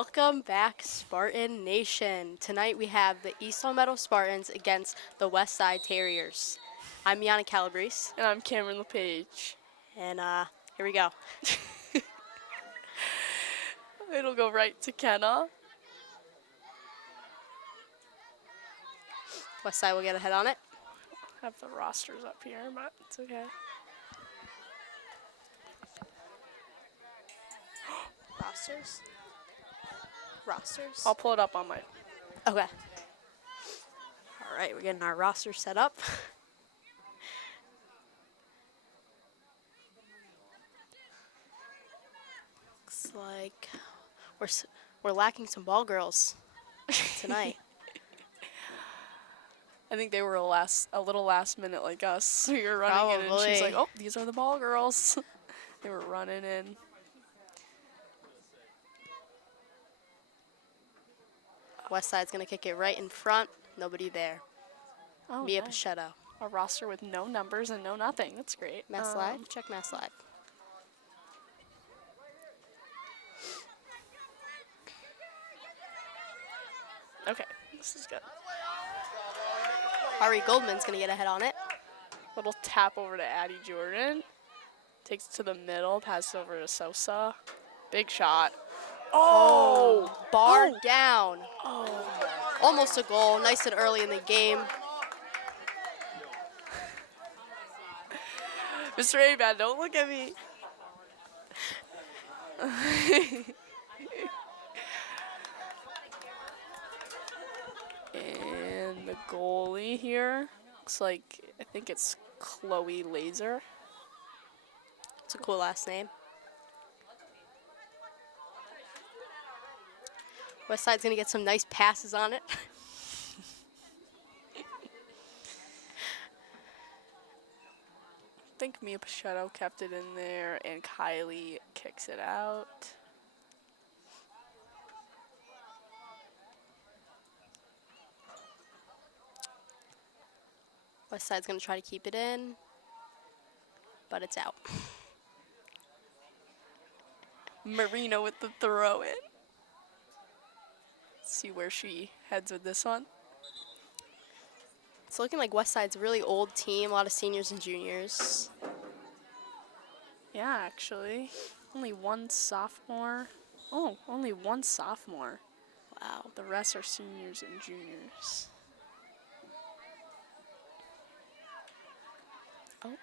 Welcome back, Spartan Nation. Tonight we have the East Long Meadow Spartans against the West Side Terriers. I'm Yana Calabrese. And I'm Cameron LePage. And here we go. It'll go right to Kenna. West Side will get ahead on it. Have the rosters up here, but it's okay. Rosters? Rosters? I'll pull it up on my... Okay. All right, we're getting our roster set up. Looks like we're lacking some ball girls tonight. I think they were a little last minute like us. So you're running in and she's like, oh, these are the ball girls. They were running in. West Side's going to kick it right in front. Nobody there. Oh, Mia nice. Pichetto. A roster with no numbers and no nothing. That's great. Mass Live? Check Mass Live. Okay, this is good. Ari Goldman's going to get ahead on it. Little tap over to Addie Jordan. Takes it to the middle, passes over to Sosa. Big shot. Oh! Bar down. Oh. Almost a goal. Nice and early in the game. Mr. A-Man, don't look at me. And the goalie here looks like, I think it's Chloe Laser. It's a cool last name. West Side's going to get some nice passes on it. I think Mia Pichetto kept it in there, and Kylie kicks it out. West Side's going to try to keep it in, but it's out. Marina with the throw in. See where she heads with this one. It's looking like West Side's a really old team, a lot of seniors and juniors. Yeah, actually. Only one sophomore. Oh, only one sophomore. Wow. The rest are seniors and juniors. Oh,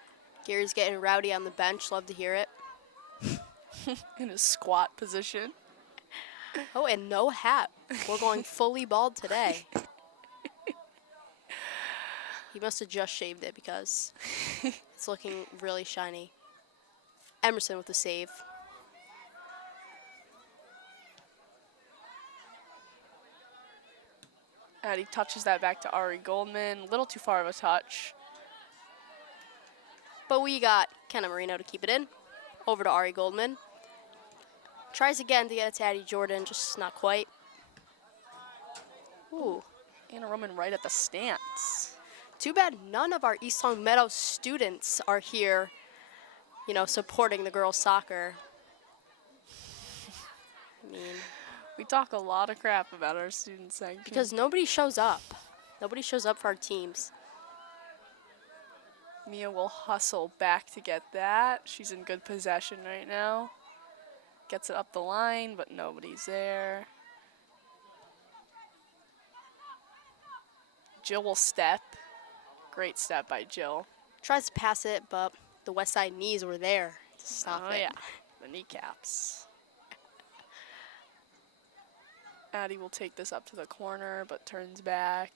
Gary's getting rowdy on the bench. Love to hear it. In a squat position. Oh, and no hat. We're going fully bald today. He must have just shaved it because it's looking really shiny. Emerson with the save. Addie touches that back to Ari Goldman. A little too far of a touch. But we got Kenna Marino to keep it in. Over to Ari Goldman. Tries again to get it to Addie Jordan, just not quite. Ooh. Anna Roman right at the stance. Too bad none of our East Long Meadow students are here, you know, supporting the girls' soccer. I mean, we talk a lot of crap about our student section. Because nobody shows up. Nobody shows up for our teams. Mia will hustle back to get that. She's in good possession right now. Gets it up the line, but nobody's there. Jill will step. Great step by Jill. Tries to pass it, but the West Side knees were there to stop it. Oh, yeah. The kneecaps. Addie will take this up to the corner, but turns back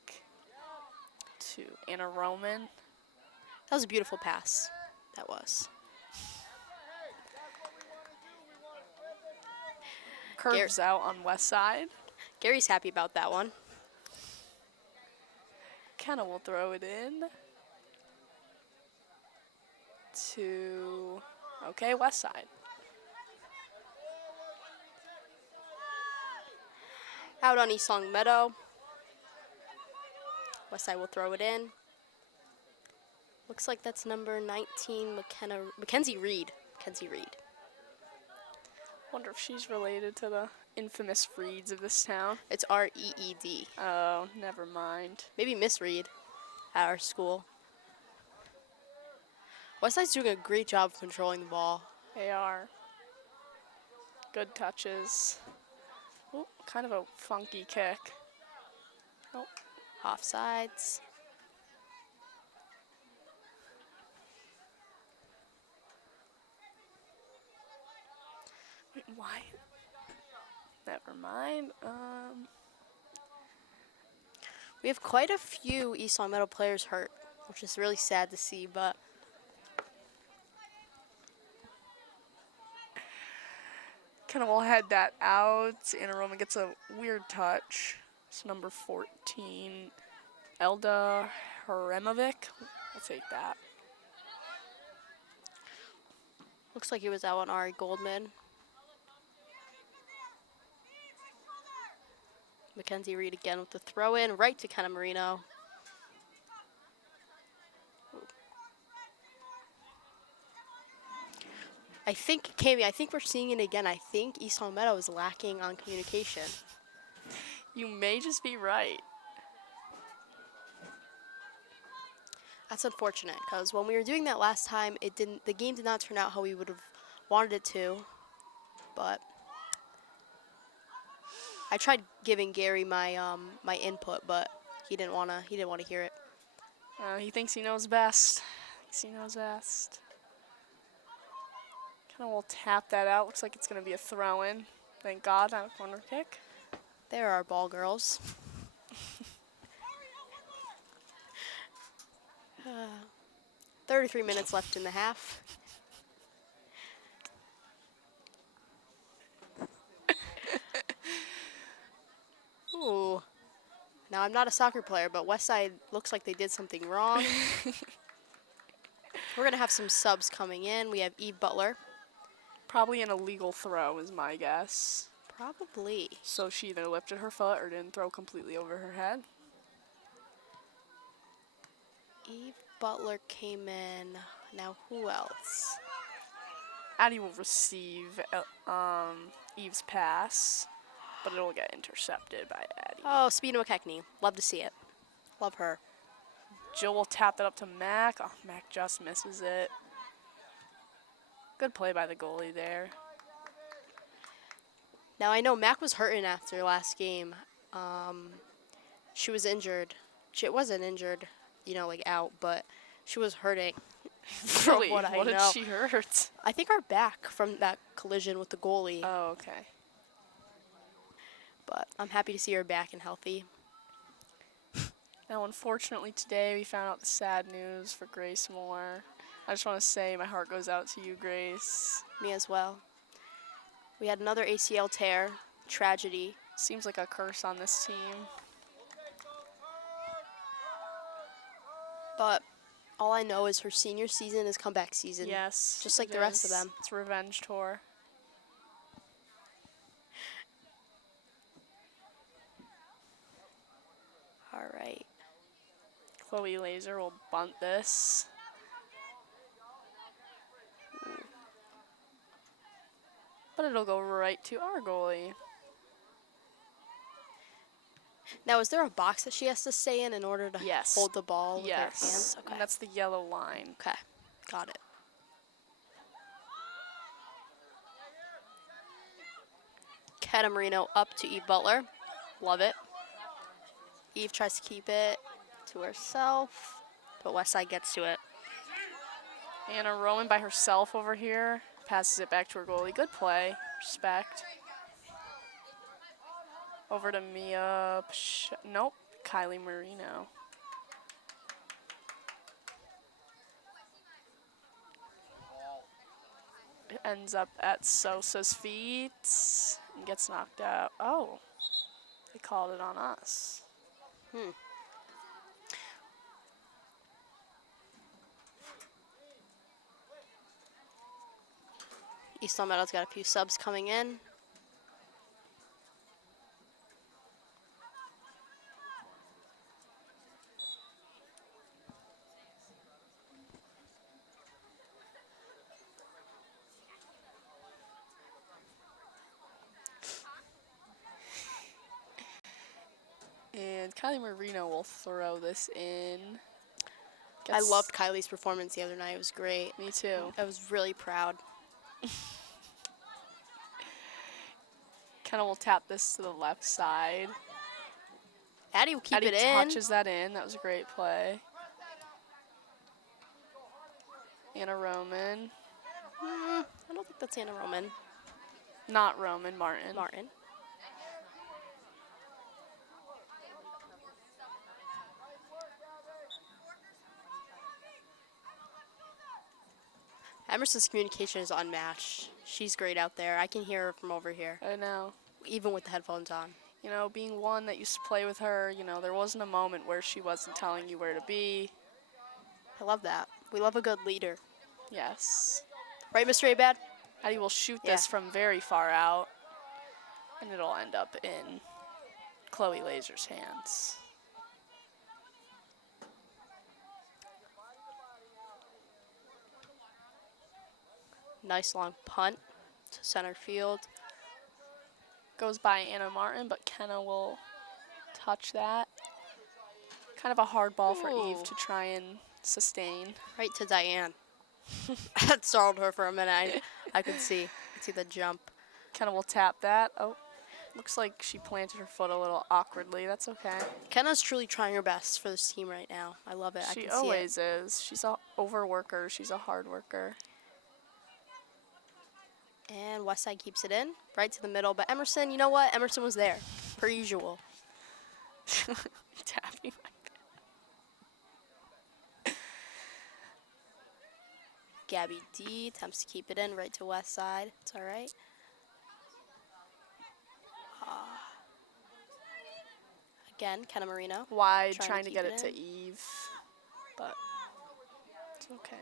to Anna Roman. That was a beautiful pass. That was. Curves out on West Side. Gary's happy about that one. Kenna will throw it in to, okay, West Side. Out on East Long Meadow. West Side will throw it in. Looks like that's number 19, Mackenzie Reed. Mackenzie Reed. Wonder if she's related to the infamous Reeds of this town? It's Reed. Oh, never mind. Maybe Miss Reed at our school. Westside's doing a great job of controlling the ball. They are. Good touches. Ooh, kind of a funky kick. Oh, Offsides. wait, why? Never mind. We have quite a few East Long Meadow players hurt, which is really sad to see, but Kind of will head that out. Anna Roman gets a weird touch. It's number 14, Elda Haremovic. I'll take that. looks like it was out on Ari Goldman. Mackenzie Reed again with the throw in right to Kenna Marino. I think, Kami, I think we're seeing it again. I think East Long Meadow is lacking on communication. You may just be right. That's unfortunate because when we were doing that last time, the game did not turn out how we would have wanted it to. But I tried giving Gary my my input, but he didn't wanna hear it. He thinks he knows best. Kind of will tap that out. Looks like it's going to be a throw-in. Thank God, not a corner kick. There are ball girls. 33 minutes left in the half. Ooh. Now, I'm not a soccer player, but Westside looks like they did something wrong. We're going to have some subs coming in. We have Eve Butler. Probably an illegal throw is my guess. Probably. So she either lifted her foot or didn't throw completely over her head. Eve Butler came in. Now, who else? Addie will receive Eve's pass, but it'll get intercepted by Addie. Oh, Speed McKechnie. Love to see it. Love her. Jill will tap that up to Mac. Oh, Mac just misses it. Good play by the goalie there. Now, I know Mac was hurting after last game. She was injured. She wasn't injured, like out, but she was hurting. Really? What I What did know. she hurt? I think our back from that collision with the goalie. Oh, okay. But I'm happy to see her back and healthy. Now, unfortunately, today we found out the sad news for Grace Moore. I just want to say my heart goes out to you, Grace. Me as well. We had another ACL tear. Tragedy. Seems like a curse on this team. But all I know is her senior season is comeback season. Yes. Just like it the rest of is. them. It's revenge tour. All right. Chloe Laser will bunt this. But it'll go right to our goalie. Now, is there a box that she has to stay in order to Yes. hold the ball with her Yes. hands? Okay. And that's the yellow line. Okay. Got it. Kenna Marino up to Eve Butler. Love it. Eve tries to keep it to herself, but Westside gets to it. Anna Roman by herself over here. Passes it back to her goalie. Good play. Respect. Over to Mia. Nope. Kylie Marino. It ends up at Sosa's feet and gets knocked out. Oh, they called it on us. East Long Meadow's got a few subs coming in. And Kylie Marino will throw this in. I loved Kylie's performance the other night. It was great. Me too. I was really proud. Kenna will tap this to the left side. Addie will keep Addie it in. touches that in. That was a great play. Anna Roman. I don't think that's Anna Roman. Not Roman, Martin. Martin. Emerson's communication is unmatched. She's great out there. I can hear her from over here, I know. even with the headphones on. You know, being one that used to play with her, you know, there wasn't a moment where she wasn't telling you where to be. I love that. We love a good leader. Yes. Right, Mr. Abad? Addie will shoot this from very far out, and it'll end up in Chloe Laser's hands. Nice long punt to center field. Goes by Anna Martin, but Kenna will touch that. Kind of a hard ball for Eve Ooh. to try and sustain. Right to Diane. That startled her for a minute. I could see the jump. Kenna will tap that. Oh, looks like she planted her foot a little awkwardly. That's okay. Kenna's truly trying her best for this team right now. I love it. I She can see it. always is. She's a overworker. She's a hard worker. And Westside keeps it in, right to the middle. But Emerson, you know what? Emerson was there, per usual. Tapping my Gabby D attempts to keep it in, right to Westside. It's all right. Again, Kenna Marino. wide, trying to keep get it it to in. Eve, but it's okay.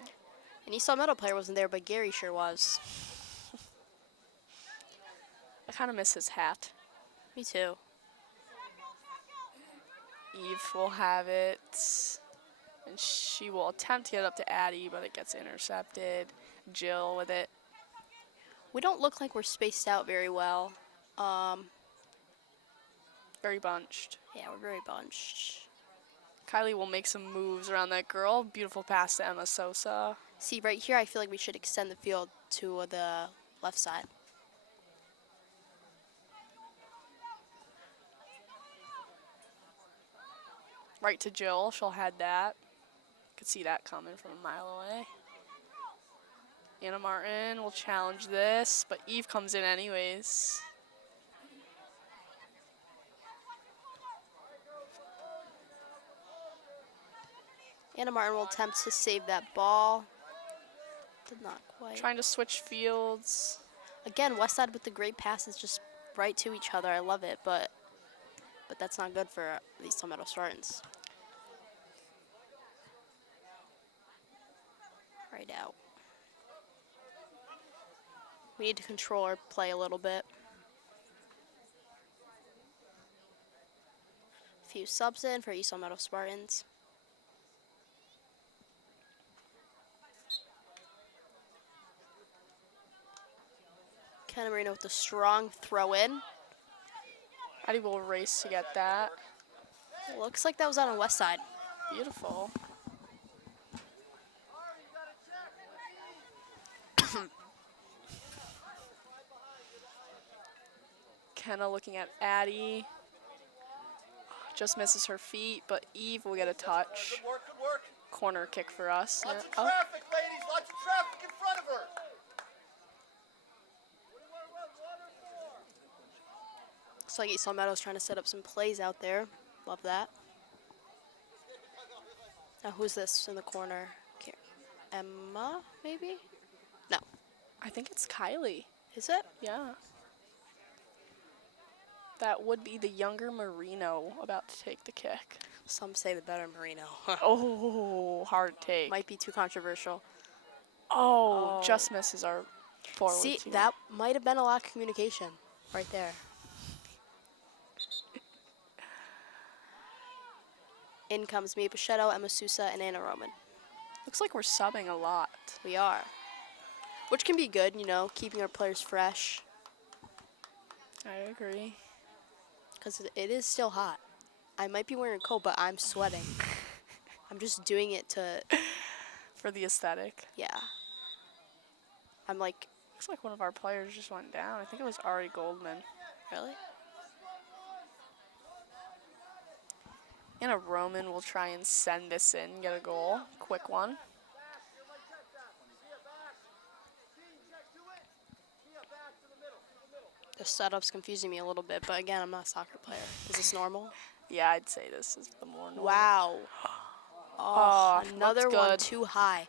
And Esau Meadow player wasn't there, but Gary sure was. I kind of miss his hat. Me too. Eve will have it, and she will attempt to get it up to Addie, but it gets intercepted. Jill with it. We don't look like we're spaced out very well. Very bunched. Yeah, we're very bunched. Kylie will make some moves around that girl. Beautiful pass to Emma Sosa. See, right here, I feel like we should extend the field to the left side. Right to Jill. She'll head that. Could see that coming from a mile away. Anna Martin will challenge this, but Eve comes in anyways. Anna Martin will attempt to save that ball. Did not quite. Trying to switch fields. Again, Westside with the great passes just right to each other. I love it, but that's not good for these Tomato Spartans. Right out. We need to control our play a little bit. Few subs in for East Meadow Spartans. Kenna Marino with a strong throw in. Addie will race to get that. Looks like that was on the west side. Beautiful. Kenna looking at Addie. Just misses her feet, but Eve will get a touch. Good work, good work. Corner kick for us. Lots of Oh, traffic, ladies. Lots of traffic in front of her. Looks like East Meadow's trying to set up some plays out there. Love that. Now who's this in the corner? Okay. Emma, maybe? No. I think it's Kylie. Is it? Yeah. That would be the younger Marino about to take the kick. Some say the better Marino. Oh, hard take. Might be too controversial. Oh, just misses our forward. See, team. that might have been a lot of communication right there. In comes Mia Pichetto, Emma Sousa, and Anna Roman. Looks like we're subbing a lot. We are. Which can be good, you know, keeping our players fresh. I agree. Because it is still hot. I might be wearing a coat, but I'm sweating. I'm just doing it to, For the aesthetic. yeah. I'm like, Looks like one of our players just went down. I think it was Ari Goldman. really? And a Roman will try and send this in, get a goal. Quick one. The setup's confusing me a little bit, but again, I'm not a soccer player. Is this normal? Yeah, I'd say this is the more normal. Wow. Oh, Another looked one good. too high.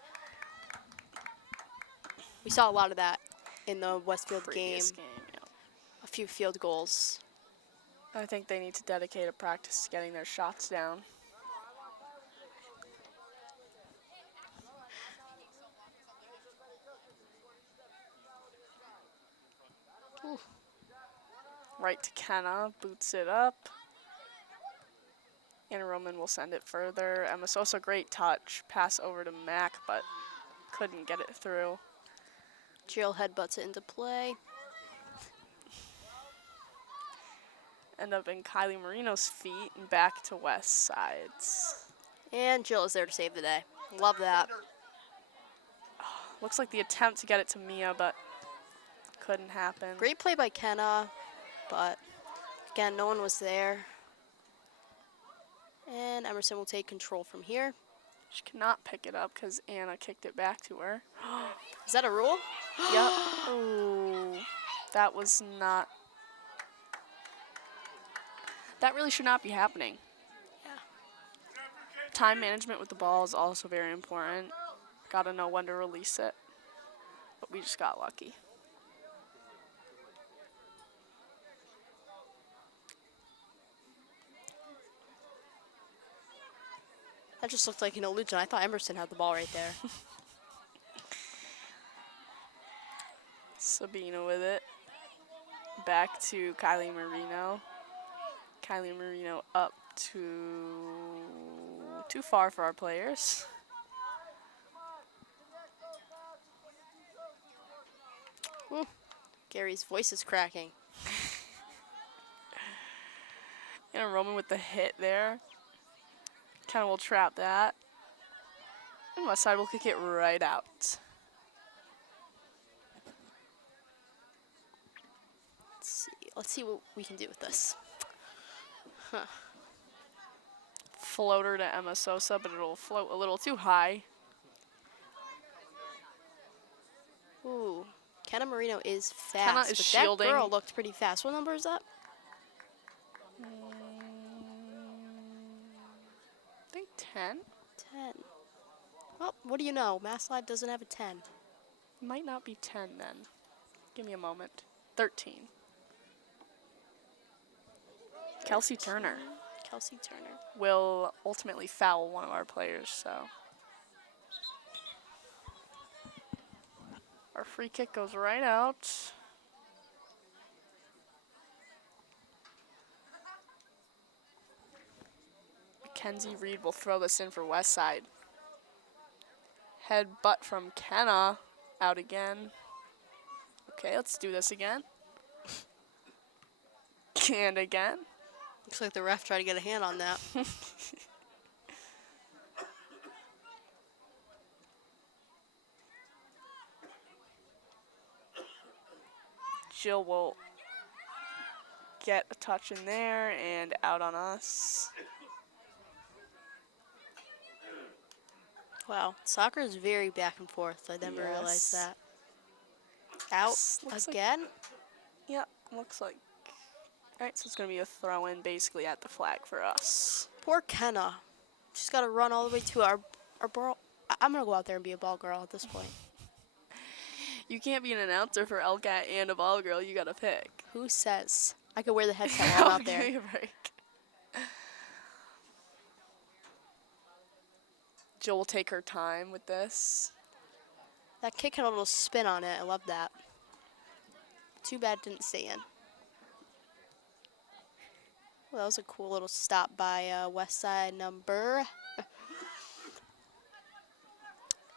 We saw a lot of that in the Westfield game. Previous game, yeah. A few field goals. I think they need to dedicate a practice to getting their shots down. Ooh. Right to Kenna, boots it up. And Roman will send it further. Emma Sosa, great touch. Pass over to Mac, but couldn't get it through. Jill headbutts it into play. End up in Kylie Marino's feet and back to West Sides. And Jill is there to save the day. Love that. Looks like the attempt to get it to Mia, but couldn't happen. Great play by Kenna, but again, no one was there. And Emerson will take control from here. She cannot pick it up because Anna kicked it back to her. Is that a rule? Yep. Oh, that was not. That really should not be happening. Yeah. Time management with the ball is also very important. Gotta know when to release it. But we just got lucky. That just looked like an illusion. I thought Emerson had the ball right there. Sabina with it. Back to Kylie Marino. Kylie Marino up to too far for our players. Ooh. Gary's voice is cracking. And Roman with the hit there. Kind of will trap that. And Westside will kick it right out. Let's see what we can do with this. Huh. Floater to Emma Sosa, but it'll float a little too high. Ooh. Kenna Marino is Kenna fast, is but shielding. that girl looked pretty fast. What number is that? I think 10. 10. Well, what do you know? Mass Slide doesn't have a 10. Might not be 10 then. Give me a moment. 13. Kelsey Turner Kelsey Turner. will ultimately foul one of our players, so. Our free kick goes right out. Mackenzie Reed will throw this in for Westside. Headbutt from Kenna, out again. Okay, let's do this again. And again. Looks like the ref tried to get a hand on that. Jill will get a touch in there and out on us. Wow, soccer is very back and forth. I never realized Yes. that. Out Looks like- again? Yep, looks like. All right, so it's going to be a throw-in basically at the flag for us. Poor Kenna. She's got to run all the way to our ball. I'm going to go out there and be a ball girl at this point. You can't be an announcer for LCAT and a ball girl. You got to pick. Who says? I could wear the headset while I'm out Give me there. a break. Jill will take her time with this. That kick had a little spin on it. I love that. Too bad it didn't stay in. Well, that was a cool little stop by Westside number.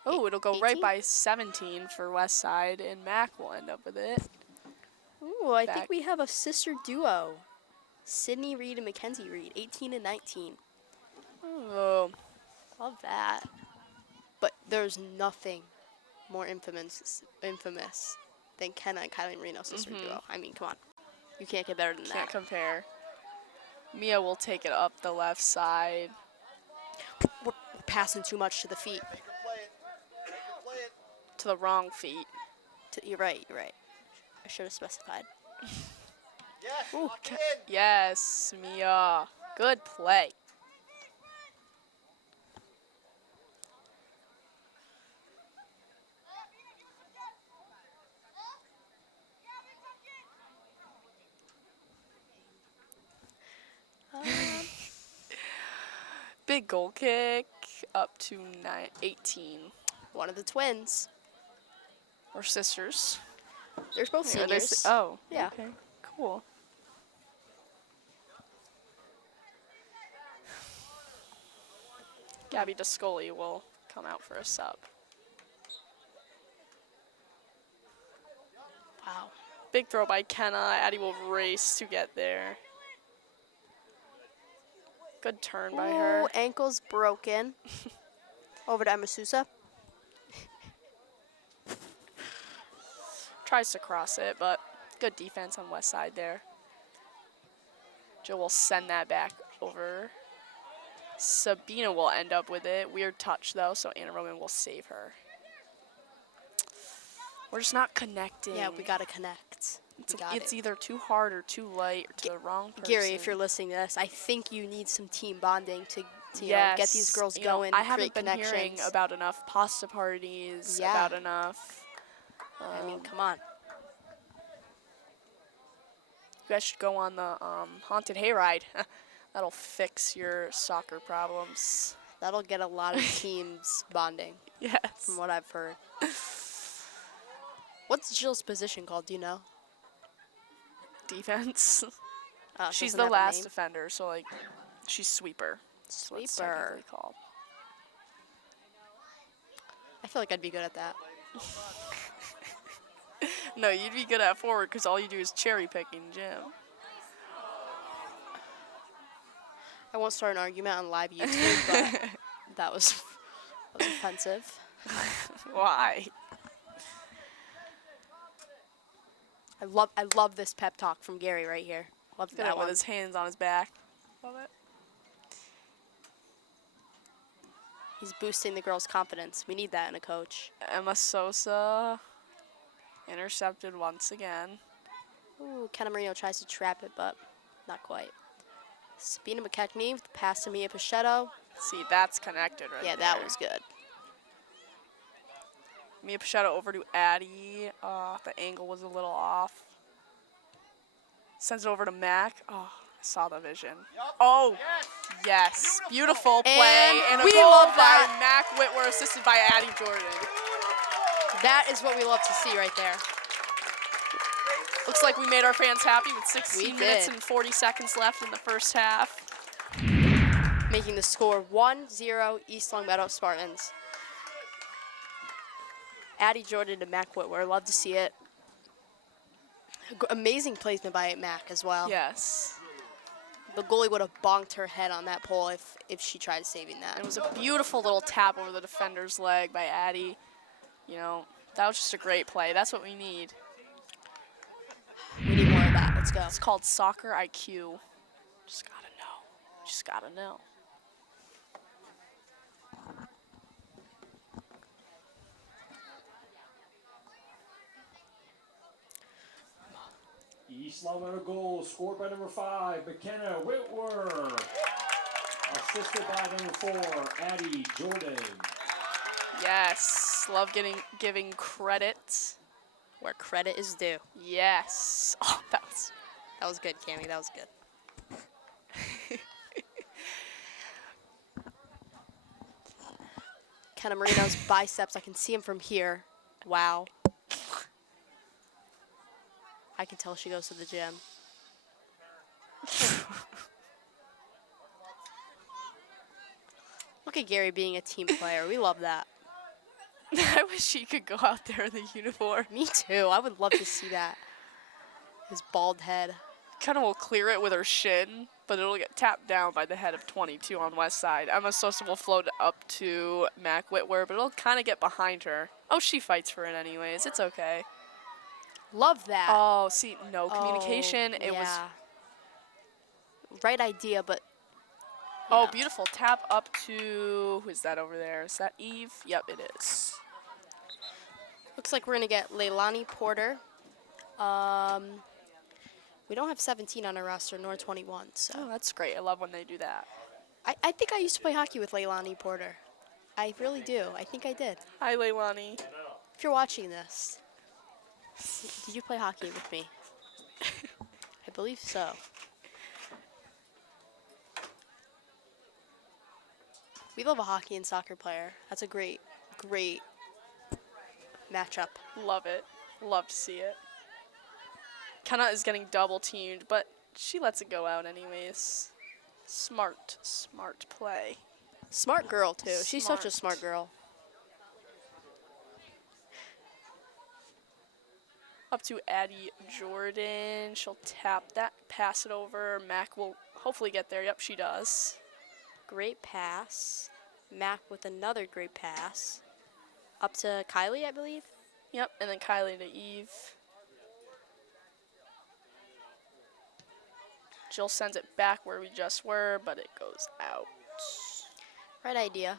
Oh, it'll go right 18? by 17 for Westside, and Mac will end up with it. Ooh, I Back. think we have a sister duo. Sydney Reed and Mackenzie Reed, 18 and 19. Oh, Love that. But there's nothing more infamous than Kenna and Kylie Marino's sister duo. I mean, come on. You can't get better than can't that. compare. Mia will take it up the left side. We're passing too much to the feet. Make her play it. Make her play it. To the wrong feet. You're right. I should have specified. Yes, Ooh, lock it in. Yes, Mia. Good play. Big goal kick up to 18. One of the twins. Or sisters. They're both Are they seniors. oh, Yeah. okay, cool. Gabby Dascoli will come out for a sub. Wow. Big throw by Kenna. Addie will race to get there. Good turn by her. Ooh, ankle's broken. Over to Emma Sousa. Tries to cross it, but good defense on west side there. Jill will send that back over. Sabina will end up with it. Weird touch, though, so Anna Roman will save her. We're just not connecting. Yeah, we got to connect. It's either too hard or too light or to the wrong person. Gary, if you're listening to this, I think you need some team bonding to you know, get these girls You know, going, I create haven't been connections. hearing about enough pasta parties, Yeah. about enough. I mean, come on. You guys should go on the haunted hayride. That'll fix your soccer problems. That'll get a lot of teams bonding, Yes. from what I've heard. What's Jill's position called? Do you know? Defense. Oh, She's doesn't the have a last name? defender, so like, she's sweeper. That's what it's Sweeper. technically called. I feel like I'd be good at that. No, you'd be good at forward because all you do is cherry picking, Jim. I won't start an argument on live YouTube, but that was offensive. Why? I love this pep talk from Gary right here. Love Did that it with one. his hands on his back. Love it. He's boosting the girls' confidence. We need that in a coach. Emma Sosa intercepted once again. Ooh, Kenna Marino tries to trap it, but not quite. Sabina McKechnie with the pass to Mia Pichetto. See, that's connected right Yeah, there. that was good. Mia Pichetto over to Addie. The angle was a little off. Sends it over to Mac. Oh, I saw the vision. Yup. Oh, Yes. yes. Beautiful play. And a we goal love by that. Mac Whitwer, assisted by Addie Jordan. That is what we love to see right there. Looks like we made our fans happy with 16 We minutes did. and 40 seconds left in the first half. Making the score 1-0 East Longmeadow Spartans. Addie Jordan to Mac Whitwer. Love to see it. Amazing placement by Mac as well. Yes. The goalie would have bonked her head on that pole if she tried saving that. It was a beautiful little tap over the defender's leg by Addie. You know, that was just a great play. That's what we need. We need more of that. Let's go. It's called soccer IQ. Just gotta know. Just gotta know. East Longmeadow goal scored by number 5, McKenna Whitwer. Assisted by number 4, Addie Jordan. Yes. Love giving credit. Where credit is due. Yes. Oh, that was good, Cammie. That was good. Kenna Marino's biceps. I can see him from here. Wow. I can tell she goes to the gym. Look at Gary being a team player. We love that. I wish he could go out there in the uniform. Me too. I would love to see that. His bald head. kind of will clear it with her shin, but it'll get tapped down by the head of 22 on West Side. Emma Sosa will float up to Mac Whitwer, but it'll kind of get behind her. Oh, she fights for it anyways. It's okay. Love that. Oh, see, no communication. Oh, It was. Right idea, but. Oh, beautiful tap up to. Who is that over there? Is that Eve? Yep, it is. Looks like we're going to get Leilani Porter. We don't have 17 on our roster, nor 21. So Oh, that's great. I love when they do that. I think I used to play hockey with Leilani Porter. I really do. I think I did. Hi, Leilani. If you're watching this, did you play hockey with me? I believe so. We love a hockey and soccer player. That's a great, great matchup. Love it. Love to see it. Kenna is getting double teamed, but she lets it go out anyways. Smart play. Smart girl, too. She's such a Smart. smart girl. Up to Addie Jordan. She'll tap that, pass it over. Mac will hopefully get there. Yep, she does. Great pass. Mac with another great pass. Up to Kylie, I believe. Yep, and then Kylie to Eve. Jill sends it back where we just were, but it goes out. Right idea.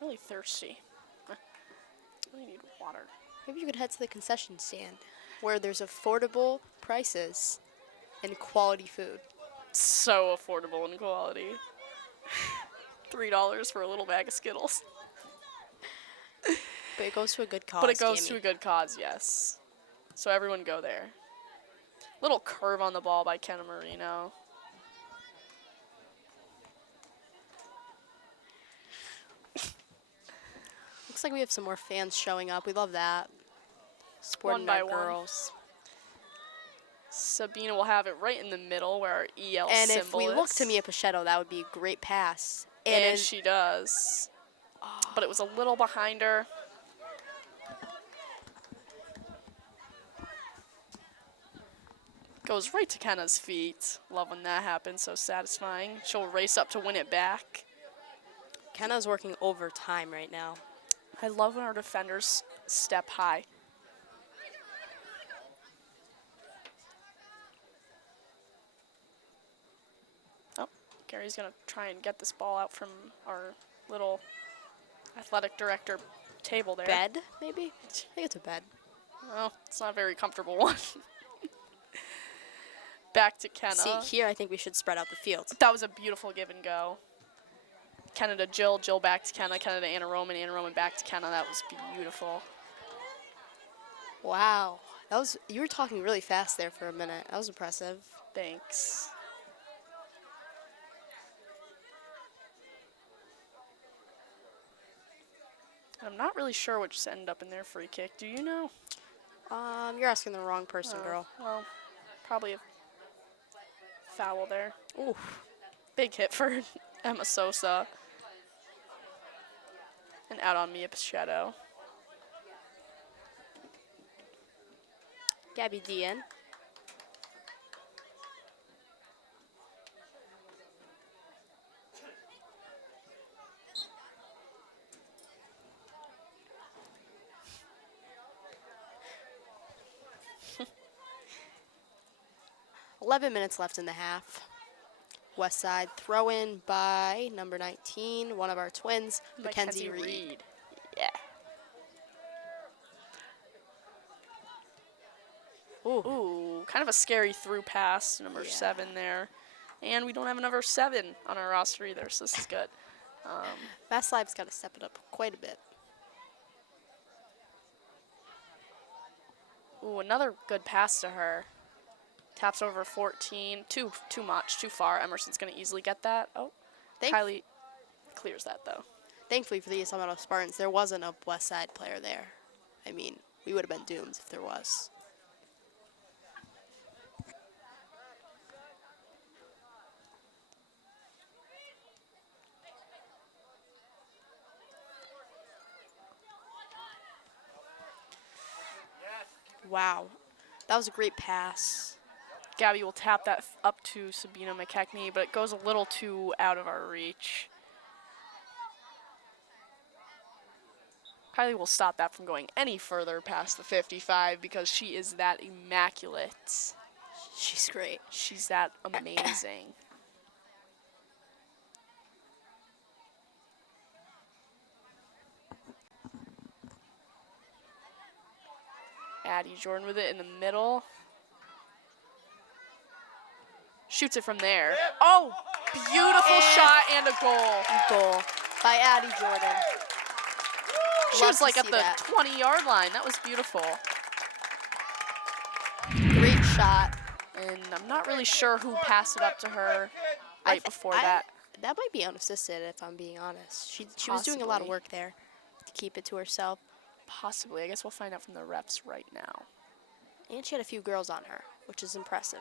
Really thirsty. Really need water. Maybe you could head to the concession stand where there's affordable prices and quality food. So affordable in quality. $3 for a little bag of Skittles. But it goes to a good cause. But it goes Tammy. to a good cause, yes. So everyone go there. Little curve on the ball by Kenna Marino. Looks like we have some more fans showing up. We love that. Supporting One by our one. girls. Sabina will have it right in the middle where our EL And symbol if we is. look to Mia Pachetto, that would be a great pass. And she does. But it was a little behind her. Goes right to Kenna's feet. Love when that happens, so satisfying. She'll race up to win it back. Kenna's working overtime right now. I love when our defenders step high. Oh, Gary's going to try and get this ball out from our little athletic director table there. Bed, maybe? I think it's a bed. Well, it's not a very comfortable one. Back to Kenna. See, here I think we should spread out the field. That was a beautiful give and go. Kenna to Jill, Jill back to Kenna, Kenna to Anna Roman back to Kenna. That was beautiful. Wow. That was, you were talking really fast there for a minute. That was impressive. Thanks. I'm not really sure what just ended up in their free kick. Do you know? You're asking the wrong person, girl. Well, probably a foul there. Ooh. Big hit for Emma Sosa. And out on Mia Pachetto. Gabby Dean. $11 minutes left in the half. West Side throw in by number 19, one of our twins, Mackenzie Reed. Yeah. Ooh, kind of a scary through pass, number 7 there. And we don't have another 7 on our roster either, so this is good. Mass Live's got to step it up quite a bit. Ooh, another good pass to her. Taps over 14. Too much, too far. Emerson's going to easily get that. Oh, Kylie clears that, though. Thankfully for the Sacramento Spartans, there wasn't a West Side player there. I mean, we would have been doomed if there was. wow. That was a great pass. Gabby will tap that up to Sabina McKechnie, but it goes a little too out of our reach. Kylie will stop that from going any further past the 55 because she is that immaculate. She's great. She's that amazing. Addie Jordan with it in the middle. Shoots it from there. Oh, beautiful shot and a goal. Goal by Addie Jordan. She Love was to like at see the that. 20-yard line. That was beautiful. Great shot. And I'm not really sure who passed it up to her right before that. That might be unassisted, if I'm being honest. She was doing a lot of Possibly. work there to keep it to herself. Possibly. I guess we'll find out from the refs right now. And she had a few girls on her, which is impressive.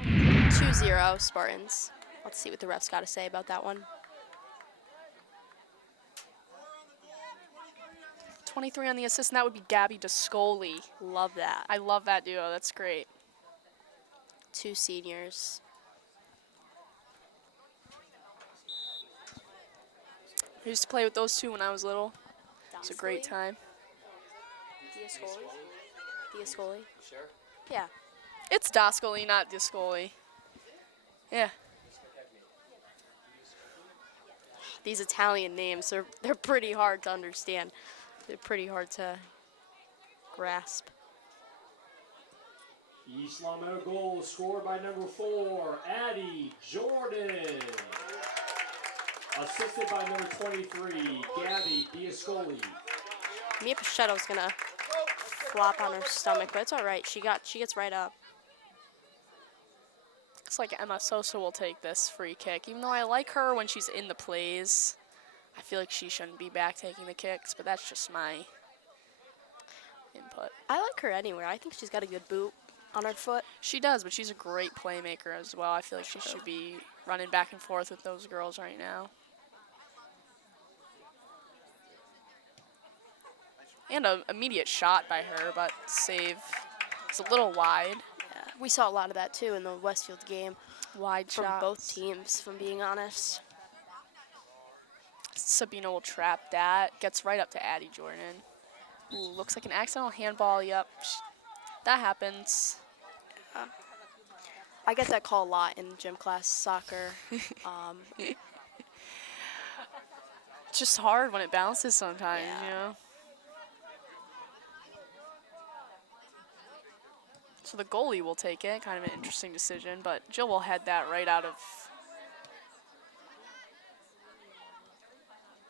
2-0 Spartans. Let's see what the refs got to say about that one. 23 on the assist, and that would be Gabby DeScoli. Love that. I love that duo. That's great. 2 seniors. I used to play with those two when I was little. It was a great time. Diascoli? Sure. Yeah. It's Dascoli, not DeScoli. Yeah. These Italian names, they're pretty hard to understand. They're pretty hard to grasp. East Long Meadow goal scored by number 4, Addie Jordan. Assisted by number 23, Gabby Diascoli. Mia Pichetto's gonna flop on her stomach, but it's all right. She gets right up. Looks like Emma Sosa will take this free kick. Even though I like her when she's in the plays, I feel like she shouldn't be back taking the kicks, but that's just my input. I like her anywhere. I think she's got a good boot on her foot. She does, but she's a great playmaker as well. I feel like she should be running back and forth with those girls right now. And an immediate shot by her, but save. It's a little wide. Yeah. We saw a lot of that too in the Westfield game Wide from shots. both teams, from being honest. Sabina will trap that. Gets right up to Addie Jordan. Ooh, looks like an accidental handball. Yep. That happens. I get that call a lot in gym class soccer. It's just hard when it bounces sometimes, Yeah. you know? So the goalie will take it. Kind of an interesting decision, but Jill will head that right out of.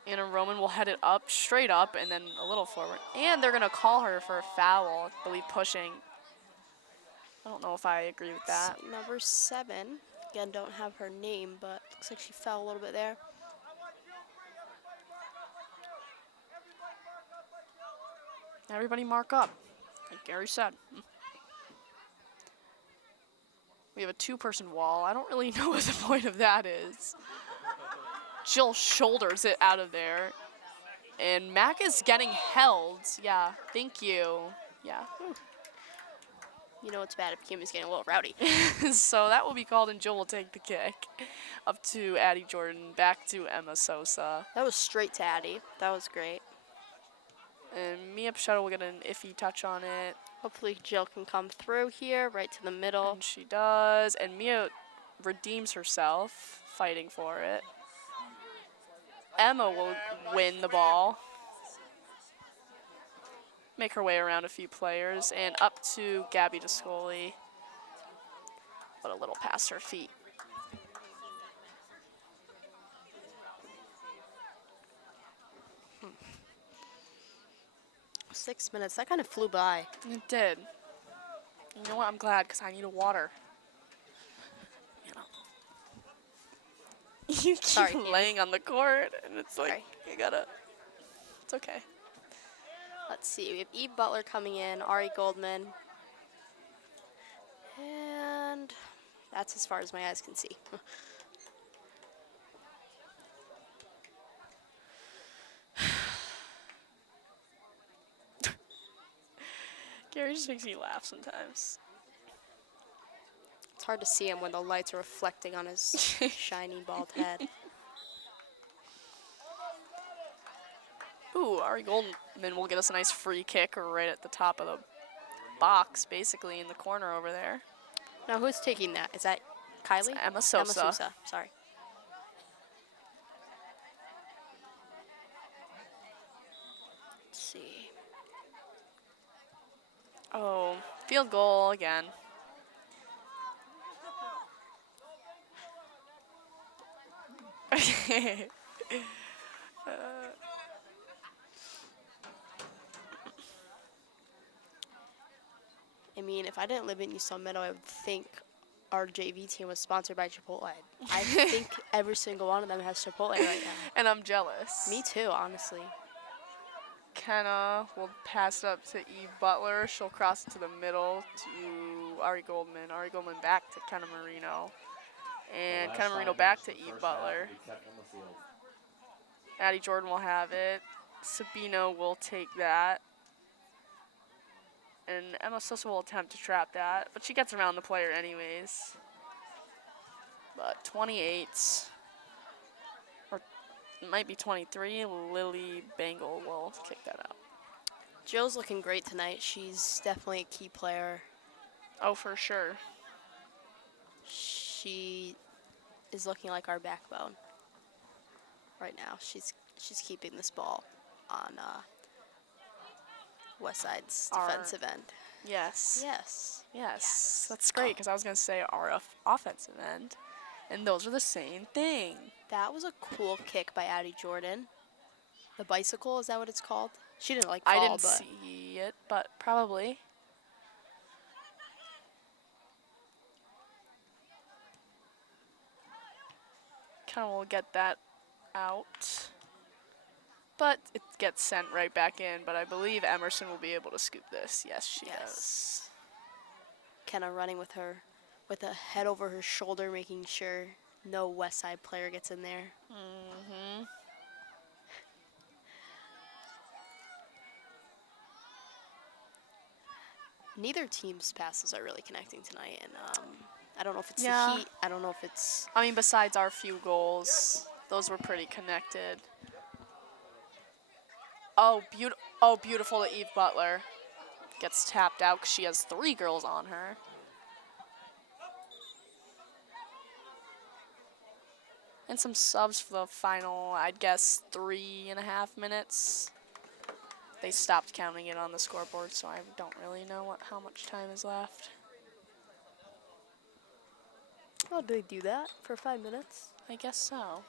Anna Roman will head it up, straight up, and then a little forward. And they're going to call her for a foul, I believe pushing. I don't know if I agree with that. So number 7, again, don't have her name, but looks like she fell a little bit there. Everybody mark up, like Gary said. We have a 2-person wall. I don't really know what the point of that is. Jill shoulders it out of there. And Mac is getting held. Yeah, thank you. Yeah. You know it's bad if Kim is getting a little rowdy. So that will be called, and Jill will take the kick. Up to Addie Jordan, back to Emma Sosa. That was straight to Addie. That was great. And Mia Pichetto will get an iffy touch on it. Hopefully Jill can come through here, right to the middle. And she does. And Mia redeems herself, fighting for it. Emma will win the ball. Make her way around a few players. And up to Gabby DeScoli. But a little past her feet. Hmm. 6 minutes. That kind of flew by. It did. You know what? I'm glad, because I need a water. You know. You keep Sorry, Amy. laying on the court, and it's like, Sorry. you gotta. It's okay. Let's see. We have Eve Butler coming in, Ari Goldman. And that's as far as my eyes can see. He just makes me laugh sometimes. It's hard to see him when the lights are reflecting on his shiny bald head. Ooh, Ari Goldman will get us a nice free kick right at the top of the box, basically in the corner over there. Now, who's taking that? Is that Kylie? It's Emma Sosa. Emma Sosa. Sorry. Let's see. Oh, field goal again. I mean, if I didn't live in East Long Meadow, I would think our JV team was sponsored by Chipotle. I think every single one of them has Chipotle right now. And I'm jealous. Me too, honestly. Kenna will pass it up to Eve Butler. She'll cross it to the middle to Ari Goldman. Ari Goldman back to Kenna Marino. And Kenna Marino back to Eve Butler. Addie Jordan will have it. Sabino will take that. And Emma Sosa will attempt to trap that, but she gets around the player anyways. But 28, or it might be 23, Lily Bangle will kick that out. Jill's looking great tonight. She's definitely a key player. Oh, for sure. She is looking like our backbone right now. She's keeping this ball on Westside's defensive end. Yes. Yes. Yes. That's great, because I was going to say our offensive end, and those are the same thing. That was a cool kick by Addie Jordan. The bicycle, is that what it's called? She didn't like fall, I didn't but see it, but probably. Kind of will get that out. But it gets sent right back in, but I believe Emerson will be able to scoop this. Yes, she does. Kenna running with her, with a head over her shoulder, making sure no West Side player gets in there. Mm-hmm. Neither team's passes are really connecting tonight, and I don't know if it's Yeah. the heat. I don't know if it's... I mean, besides our few goals, those were pretty connected. Oh, beautiful to Eve Butler. Gets tapped out because she has 3 girls on her. And some subs for the final, I'd guess, 3.5 minutes. They stopped counting it on the scoreboard, so I don't really know how much time is left. Oh, did they do that for 5 minutes? I guess so.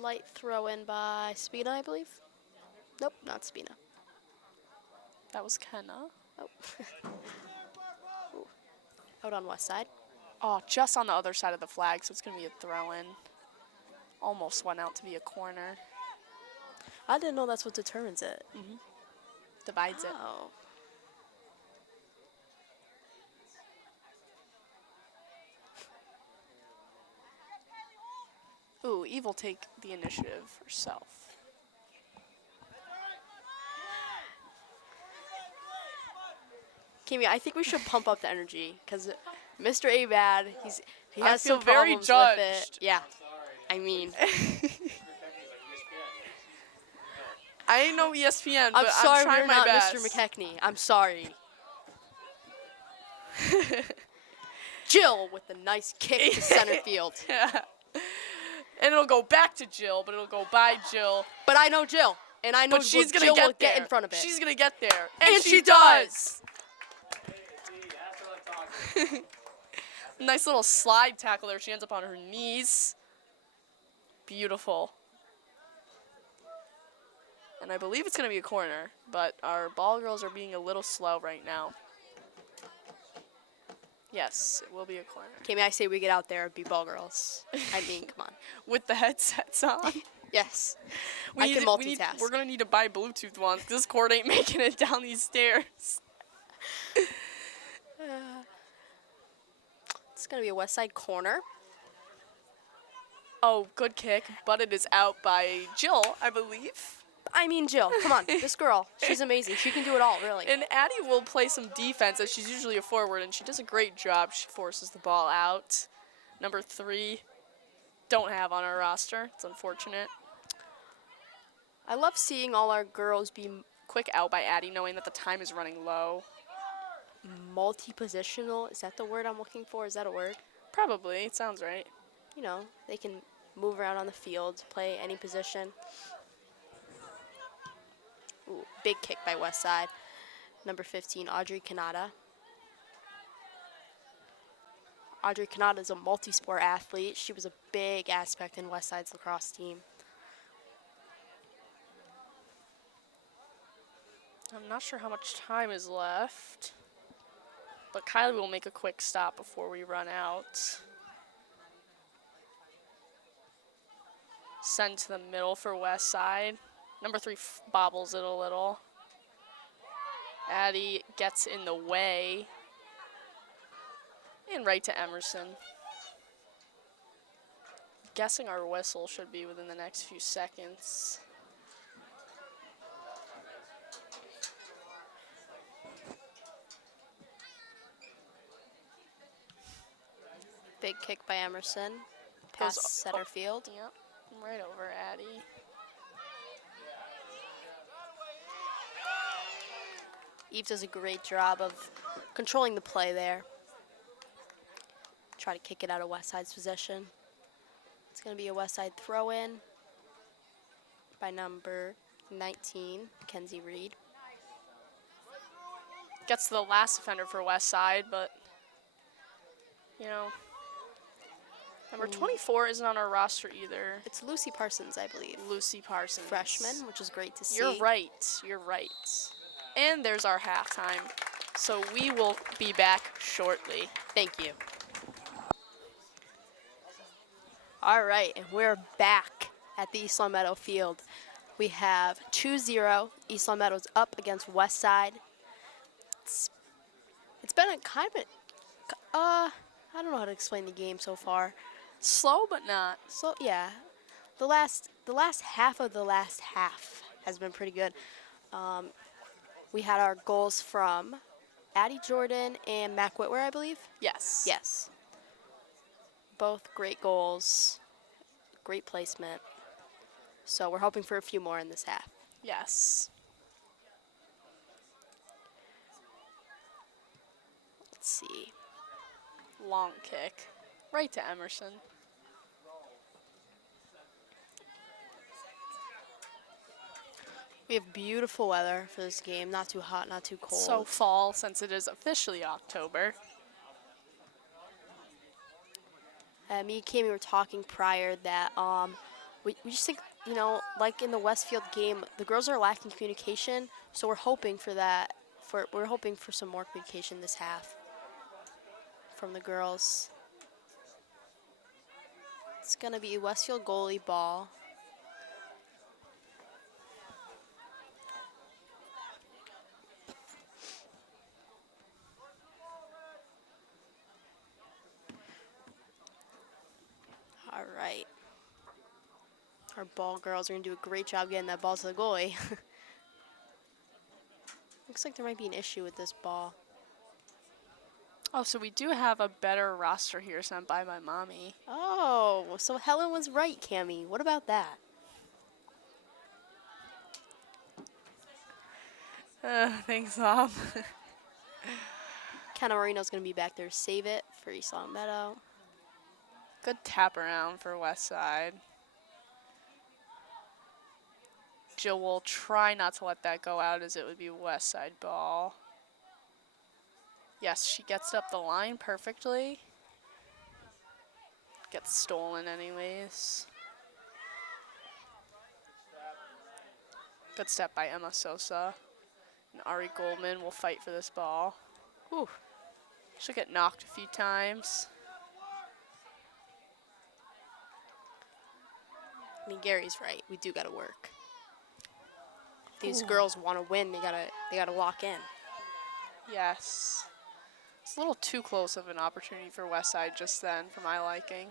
Light throw in by Spina, I believe. Nope, not Spina. That was Kenna. Oh. Ooh. Out on West Side. Oh, just on the other side of the flag, so it's going to be a throw-in. Almost went out to be a corner. I didn't know that's what determines it. Mm-hmm. Divides it. Oh. Ooh, Eve will take the initiative herself. Kimmy, I think we should pump up the energy because Mr. Abad, he I has feel some very problems with it. judged. Yeah, I mean, I ain't no ESPN, I'm but sorry I'm trying we're my not best. Mr. McKechnie. I'm sorry. Jill with the nice kick to center field. Yeah. And it'll go back to Jill, but it'll go by Jill. But I know Jill, and I know But she's gonna Jill get will there. get in front of it. She's gonna get there, and she does. Nice little slide tackle there. She ends up on her knees. Beautiful. And I believe it's gonna be a corner, but our ball girls are being a little slow right now. Yes, it will be a corner. Kimmy, I say we get out there and be ball girls. I mean, come on. With the headsets on. Yes. I can multitask. We're going to need to buy Bluetooth ones. This cord ain't making it down these stairs. It's going to be a West Side corner. Oh, good kick, but it is out by Jill, I believe. I mean, Jill, come on. This girl, she's amazing. She can do it all, really. And Addie will play some defense as she's usually a forward, and she does a great job. She forces the ball out. Number 3, don't have on our roster. It's unfortunate. I love seeing all our girls be Quick out by Addie, knowing that the time is running low. multi-positional. Is that the word I'm looking for? Is that a word? Probably. It sounds right. You know, they can move around on the field, play any position. Ooh, big kick by West Side. Number 15, Audrey Kanata. Audrey Kanata is a multi-sport athlete. She was a big aspect in West Side's lacrosse team. I'm not sure how much time is left, but Kylie will make a quick stop before we run out. Send to the middle for West Side. Number 3 bobbles it a little. Addie gets in the way. And right to Emerson. Guessing our whistle should be within the next few seconds. Big kick by Emerson. Past Goes center field. Yep, right over Addie. Eve does a great job of controlling the play there. Try to kick it out of West Side's possession. It's going to be a West Side throw-in by number 19, Kenzie Reed. Gets to the last offender for West Side, but, you know, number 24 isn't on our roster either. It's Lucy Parsons, I believe. Lucy Parsons. Freshman, which is great to see. You're right. You're right. And there's our halftime. So we will be back shortly. Thank you. All right, and we're back at the East Long Meadow field. We have 2-0. East Long Meadow's up against West Side. It's been a kind of I don't know how to explain the game so far. Slow, but not. So yeah, the last half of the last half has been pretty good. We had our goals from Addie Jordan and Mac Whitwer, I believe. Yes. Yes. Both great goals, great placement. So we're hoping for a few more in this half. Yes. Let's see. Long kick. Right to Emerson. We have beautiful weather for this game. Not too hot, not too cold. So fall, since it is officially October. Me and Kami were talking prior that we just think, you know, like in the Westfield game, the girls are lacking communication, so we're hoping for that. We're hoping for some more communication this half from the girls. It's gonna be Westfield goalie ball. All right. Our ball girls are going to do a great job getting that ball to the goalie. Looks like there might be an issue with this ball. Oh, so we do have a better roster here sent by my mommy. Oh, so Helen was right, Cami. What about that? Thanks, Mom. Kenna Marino's going to be back there to save it for East Long Meadow. Good tap around for West Side. Jill will try not to let that go out, as it would be West Side ball. Yes, she gets it up the line perfectly. Gets stolen anyways. Good step by Emma Sosa. And Ari Goldman will fight for this ball. Whew. She'll get knocked a few times. I mean, Gary's right. We do got to work. If these girls want to win, they gotta lock in. Yes. It's a little too close of an opportunity for West Side just then, for my liking.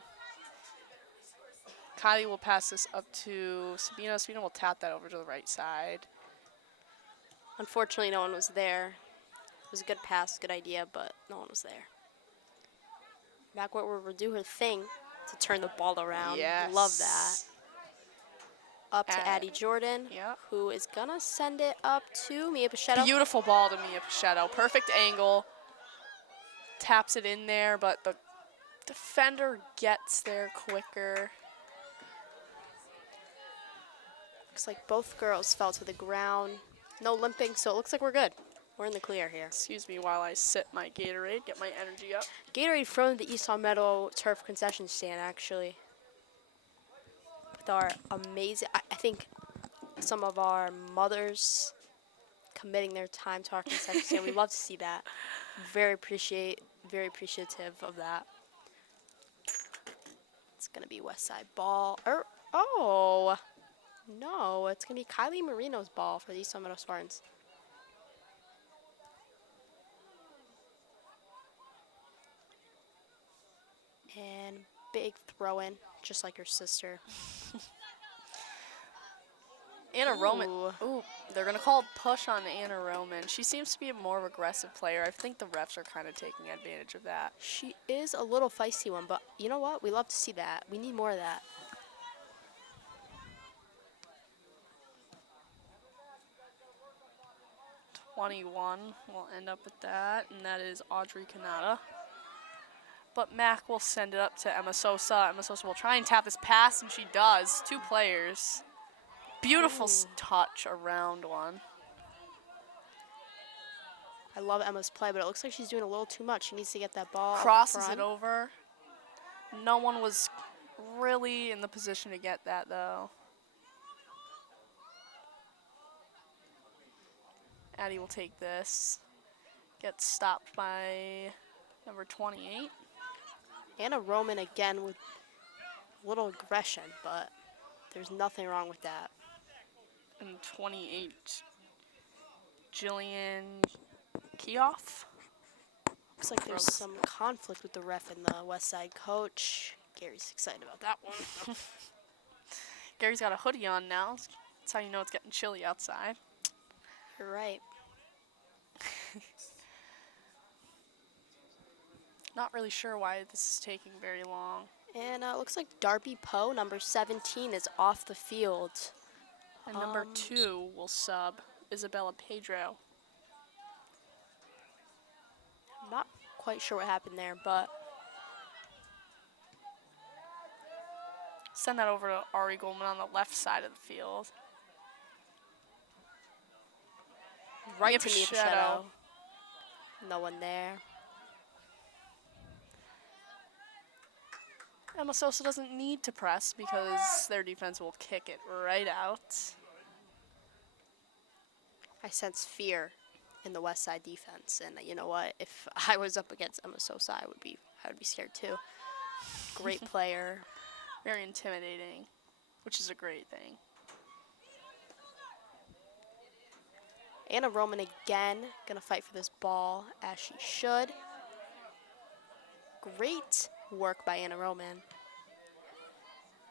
Kylie will pass this up to Sabina. Sabina will tap that over to the right side. Unfortunately, no one was there. It was a good pass, good idea, but no one was there. Back where we'll do her thing to turn the ball around. Yes. Love that. Up to Addie Jordan, Yep. who is going to send it up to Mia Pichetto. Beautiful ball to Mia Pichetto. Perfect angle. Taps it in there, but the defender gets there quicker. Looks like both girls fell to the ground. No limping, so it looks like we're good. We're in the clear here. Excuse me while I sip my Gatorade, get my energy up. Gatorade from the East Hall Meadow Turf concession stand, actually. With our amazing, I think some of our mothers committing their time to our concession stand. We love to see that. Very appreciative of that. It's going to be West Side ball. Oh, no, it's going to be Kylie Marino's ball for the East Hall Meadow Spartans. And big throw in, just like her sister. Anna Roman. Ooh. Ooh, they're going to call a push on Anna Roman. She seems to be a more aggressive player. I think the refs are kind of taking advantage of that. She is a little feisty one, but you know what? We love to see that. We need more of that. '21 will end up with that, and that is Audrey Kanata. But Mac will send it up to Emma Sosa. Emma Sosa will try and tap this pass, and she does. 2 players. Beautiful touch around one. I love Emma's play, but it looks like she's doing a little too much. She needs to get that ball up Crosses front. it over. No one was really in the position to get that, though. Addie will take this. Gets stopped by number 28. Anna Roman again with a little aggression, but there's nothing wrong with that. And 28, Jillian Keoff. Looks like there's some conflict with the ref and the West Side coach. Gary's excited about that one. Gary's got a hoodie on now. That's how you know it's getting chilly outside. You're right. Not really sure why this is taking very long. And it looks like Darby Poe, number 17, is off the field. And number 2 will sub Isabella Pedro. I'm not quite sure what happened there, but Send that over to Ari Goldman on the left side of the field. right to Mia Pichetto. Pichetto. No one there. Emma Sosa doesn't need to press because their defense will kick it right out. I sense fear in the West Side defense, and you know what? If I was up against Emma Sosa, I would be scared too. Great player. Very intimidating, which is a great thing. Anna Roman again, gonna fight for this ball as she should. Great work by Anna Roman.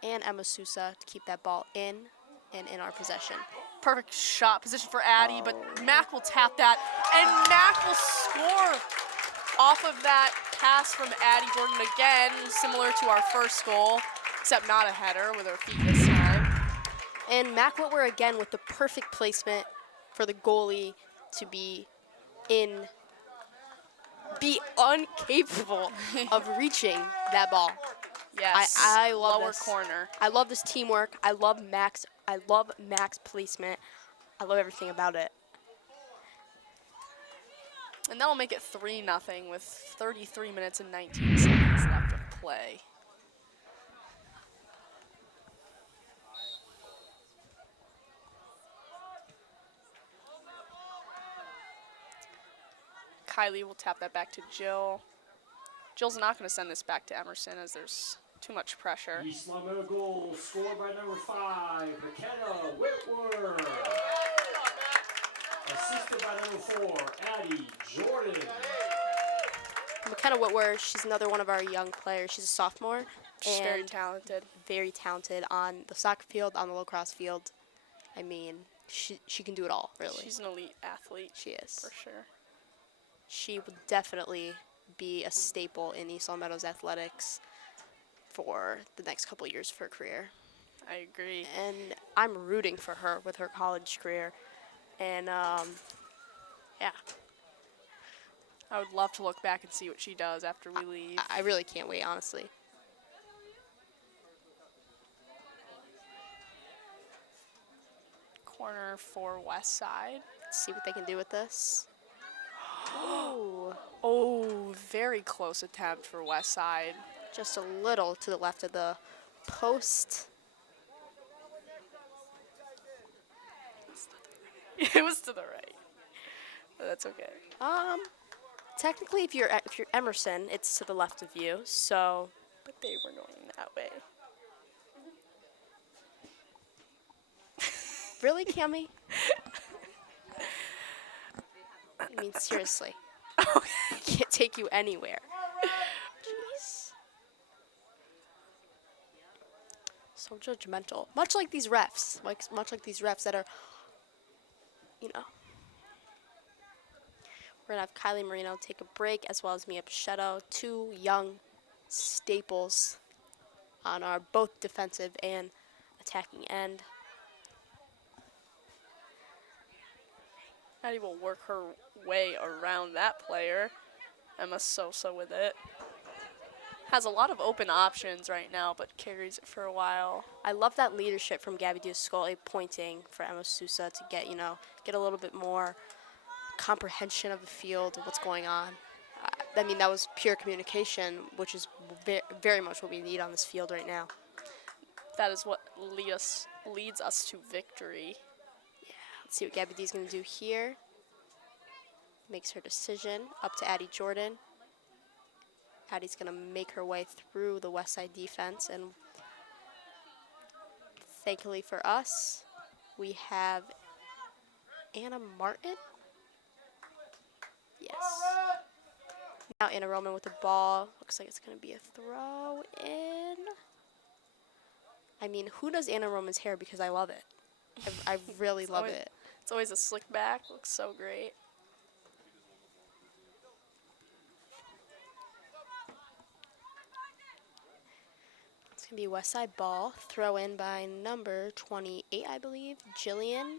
And Emma Sousa to keep that ball in and in our possession. Perfect shot position for Addie, but Mac will tap that, and Mac will score off of that pass from Addie Gordon again, similar to our first goal, except not a header with her feet this time. And Mac Whitwer again with the perfect placement for the goalie to be incapable of reaching that ball. Yes, I love lower this. corner. I love this teamwork. I love Mac's placement. I love everything about it. And that'll make it 3-0 with 33 minutes and 19 seconds left of play. Kylie will tap that back to Jill. Jill's not going to send this back to Emerson as there's too much pressure. East Lametta goal scored by number 5, McKenna Whitwer. Assisted by number 4, Addie Jordan. McKenna Whitwer, she's another one of our young players. She's a sophomore. She's very And talented. very talented on the soccer field, on the lacrosse field. I mean, she can do it all, really. She's an elite athlete. She is. For sure. She would definitely be a staple in East Long Meadows athletics for the next couple of years of her career. I agree. And I'm rooting for her with her college career. And, yeah, I would love to look back and see what she does after we leave. I really can't wait, honestly. Corner for West Side. Let's see what they can do with this. Ooh, Oh, very close attempt for West Side. just a little to the left of the post. It was to the right. But that's okay. Technically, if you're Emerson, it's to the left of you. So But they were going that way. really, Cami? I mean, seriously. I can't take you anywhere. Jeez. So judgmental. Much like these refs. Much like these refs that are, you know. We're going to have Kylie Marino take a break, as well as Mia Pichetto, two young staples on our both defensive and attacking end. Maddie will work her way around that player. Emma Sosa with it. Has a lot of open options right now, but carries it for a while. I love that leadership from Gabby Diascoli pointing for Emma Sousa to get, get a little bit more comprehension of the field and what's going on. I mean, that was pure communication, which is very much what we need on this field right now. That is what leads us to victory. Let's see what Gabby D is going to do here. Makes her decision up to Addie Jordan. Addie's going to make her way through the West Side defense, and thankfully for us, we have Anna Martin. Yes. Now Anna Roman with the ball. Looks like it's going to be a throw in. I mean, who does Anna Roman's hair? Because I love it. I really love it. It's always a slick back. Looks so great. It's going to be a West Side ball. Throw in by number 28, I believe, Jillian.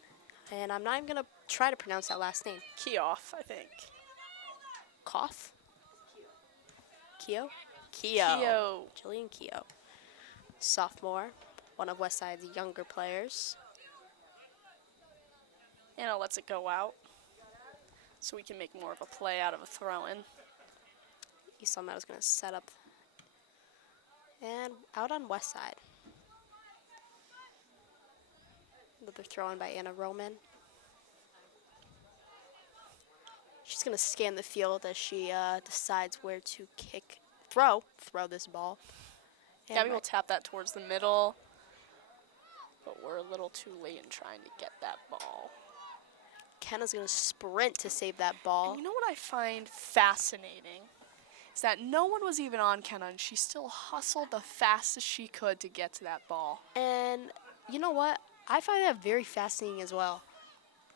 And I'm not even going to try to pronounce that last name. Kioff, I think. Koff? Keo? Keo. Jillian Keo. Sophomore, one of West Side's younger players. Anna lets it go out so we can make more of a play out of a throw-in. East Long Meadows going to set up and out on West Side. Another throw in by Anna Roman. She's going to scan the field as she decides where to throw this ball. And Gabby will tap that towards the middle, but we're a little too late in trying to get that ball. Kenna's going to sprint to save that ball. And you know what I find fascinating? Is that no one was even on Kenna, and she still hustled the fastest she could to get to that ball. And you know what? I find that very fascinating as well.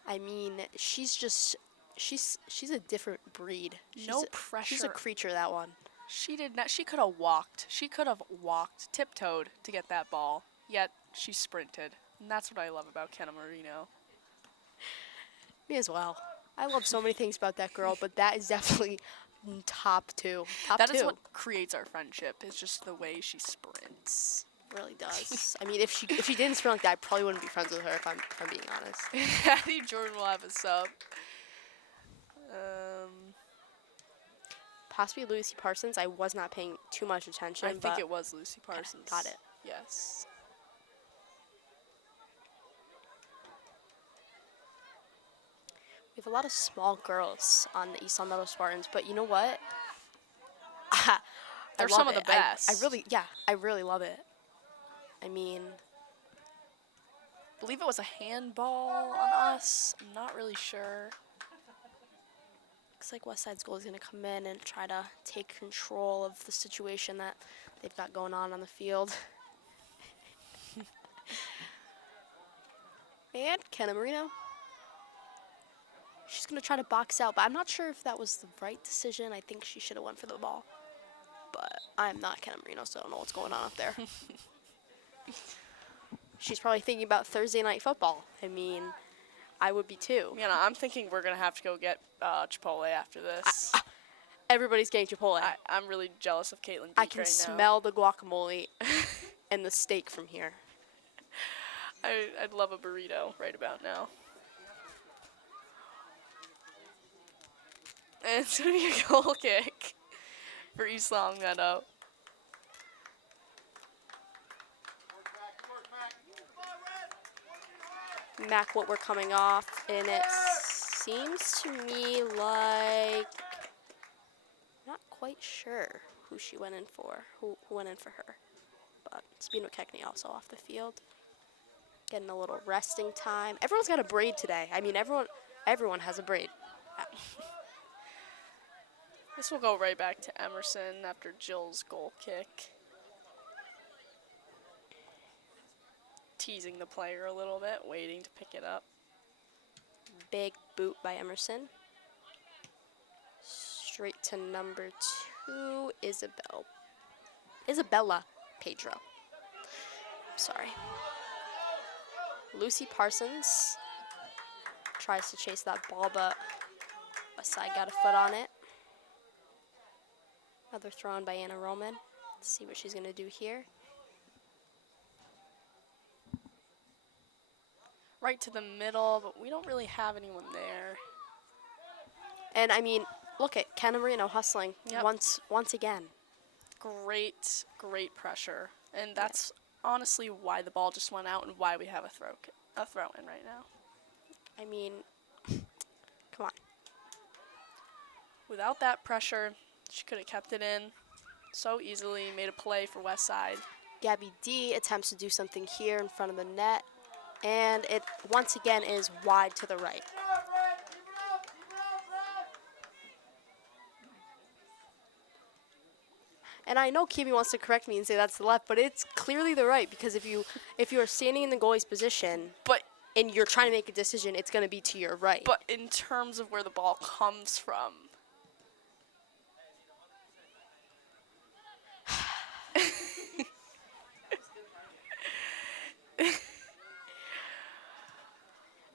I mean, she's a different breed. No pressure. She's a creature, that one. She did not. She could have walked. She could have walked, tiptoed to get that ball. Yet she sprinted, and that's what I love about Kenna Marino. Me as well. I love so many things about that girl, but that is definitely top two. That is what creates our friendship. It's just the way she sprints. Really does. I mean, if she didn't sprint like that, I probably wouldn't be friends with her if I'm being honest. Addie Jordan will have a sub. Possibly Lucy Parsons. I was not paying too much attention. I think it was Lucy Parsons. Got it. Yes. We have a lot of small girls on the East Long Meadows Spartans, but you know what? They're I some love of the it. best. I really love it. I mean, I believe it was a handball on us. I'm not really sure. Looks like Westside's goal is going to come in and try to take control of the situation that they've got going on the field. And Kenna Marino. She's going to try to box out, but I'm not sure if that was the right decision. I think she should have went for the ball. But I'm not Kenna Marino, so I don't know what's going on up there. She's probably thinking about Thursday night football. I mean, I would be too. You know, I'm thinking we're going to have to go get Chipotle after this. Everybody's getting Chipotle. I'm really jealous of Caitlin Beak I can right now. smell the guacamole and the steak from here. I'd love a burrito right about now. And it's going to be a goal kick for East Longmeadow. Mac Whitwer coming off, and it seems to me like not quite sure who she went in for, who went in for her. But Sabina McKechnie also off the field, getting a little resting time. Everyone's got a braid today. I mean, everyone has a braid. This will go right back to Emerson after Jill's goal kick. Teasing the player a little bit, waiting to pick it up. Big boot by Emerson. Straight to number 2, Isabella Pedro. Sorry. Lucy Parsons tries to chase that ball, but Westside got a foot on it. Another throw in by Anna Roman. Let's see what she's going to do here. Right to the middle, but we don't really have anyone there. And I mean, look at Kenna Marino hustling once again. Great pressure. And that's honestly why the ball just went out and why we have a throw in right now. I mean, come on. Without that pressure, she could have kept it in so easily, made a play for Westside. Gabby D attempts to do something here in front of the net. And it, once again, is wide to the right. And I know Kimi wants to correct me and say that's the left, but it's clearly the right, because if you are standing in the goalie's position and you're trying to make a decision, it's going to be to your right. But in terms of where the ball comes from,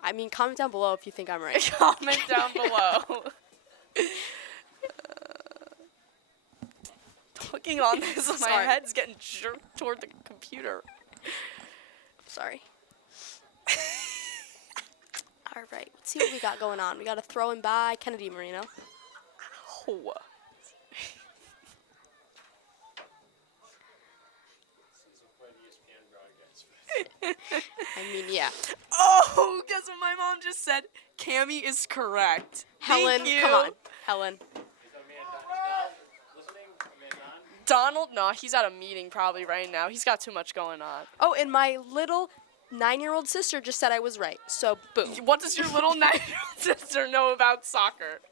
I mean, comment down below if you think I'm right. comment down below. Looking on this, my head's getting jerked toward the computer. Sorry. All right, let's see what we got going on. We got a throw in by Kennedy Marino. Oh. I mean, yeah. Oh, guess what my mom just said? Cammy is correct. Helen, Thank you. come on. Helen. Donald, no, he's at a meeting probably right now. He's got too much going on. Oh, and my little 9-year-old sister just said I was right. So, boom. What does your little 9-year-old sister know about soccer?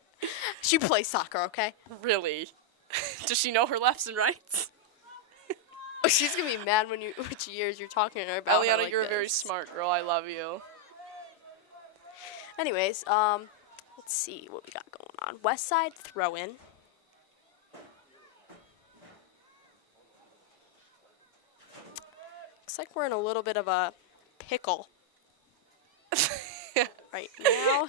She plays soccer, okay? Really? Does she know her lefts and rights? Oh, she's going to be mad when which years you're talking to her about. Eliana, like you're this. a very smart girl. I love you. Anyways, let's see what we got going on. West Side throw in. Looks like we're in a little bit of a pickle right now.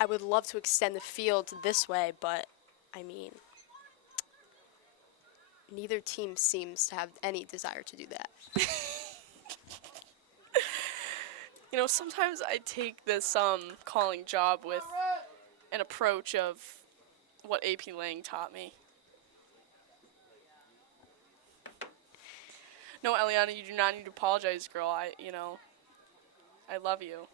I would love to extend the field this way, but I mean, neither team seems to have any desire to do that. You know, sometimes I take this calling job with an approach of what AP Lang taught me. No, Eliana, you do not need to apologize, girl. I love you.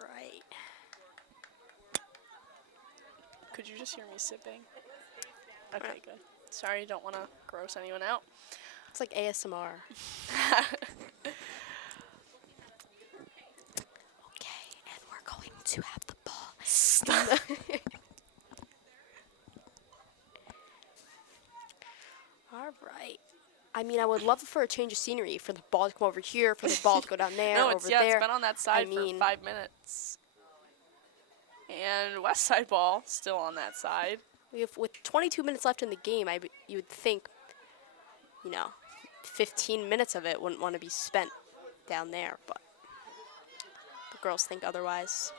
Right. Could you just hear me sipping? Okay, good. Sorry, don't want to gross anyone out. It's like ASMR. Okay, and we're going to have the ball. Stop. All right. I mean, I would love for a change of scenery, for the ball to come over here, for the ball to go down there, No, over it's there. been on that side I mean- for 5 minutes. And West Side ball still on that side. With 22 minutes left in the game, you would think, 15 minutes of it wouldn't want to be spent down there, but the girls think otherwise.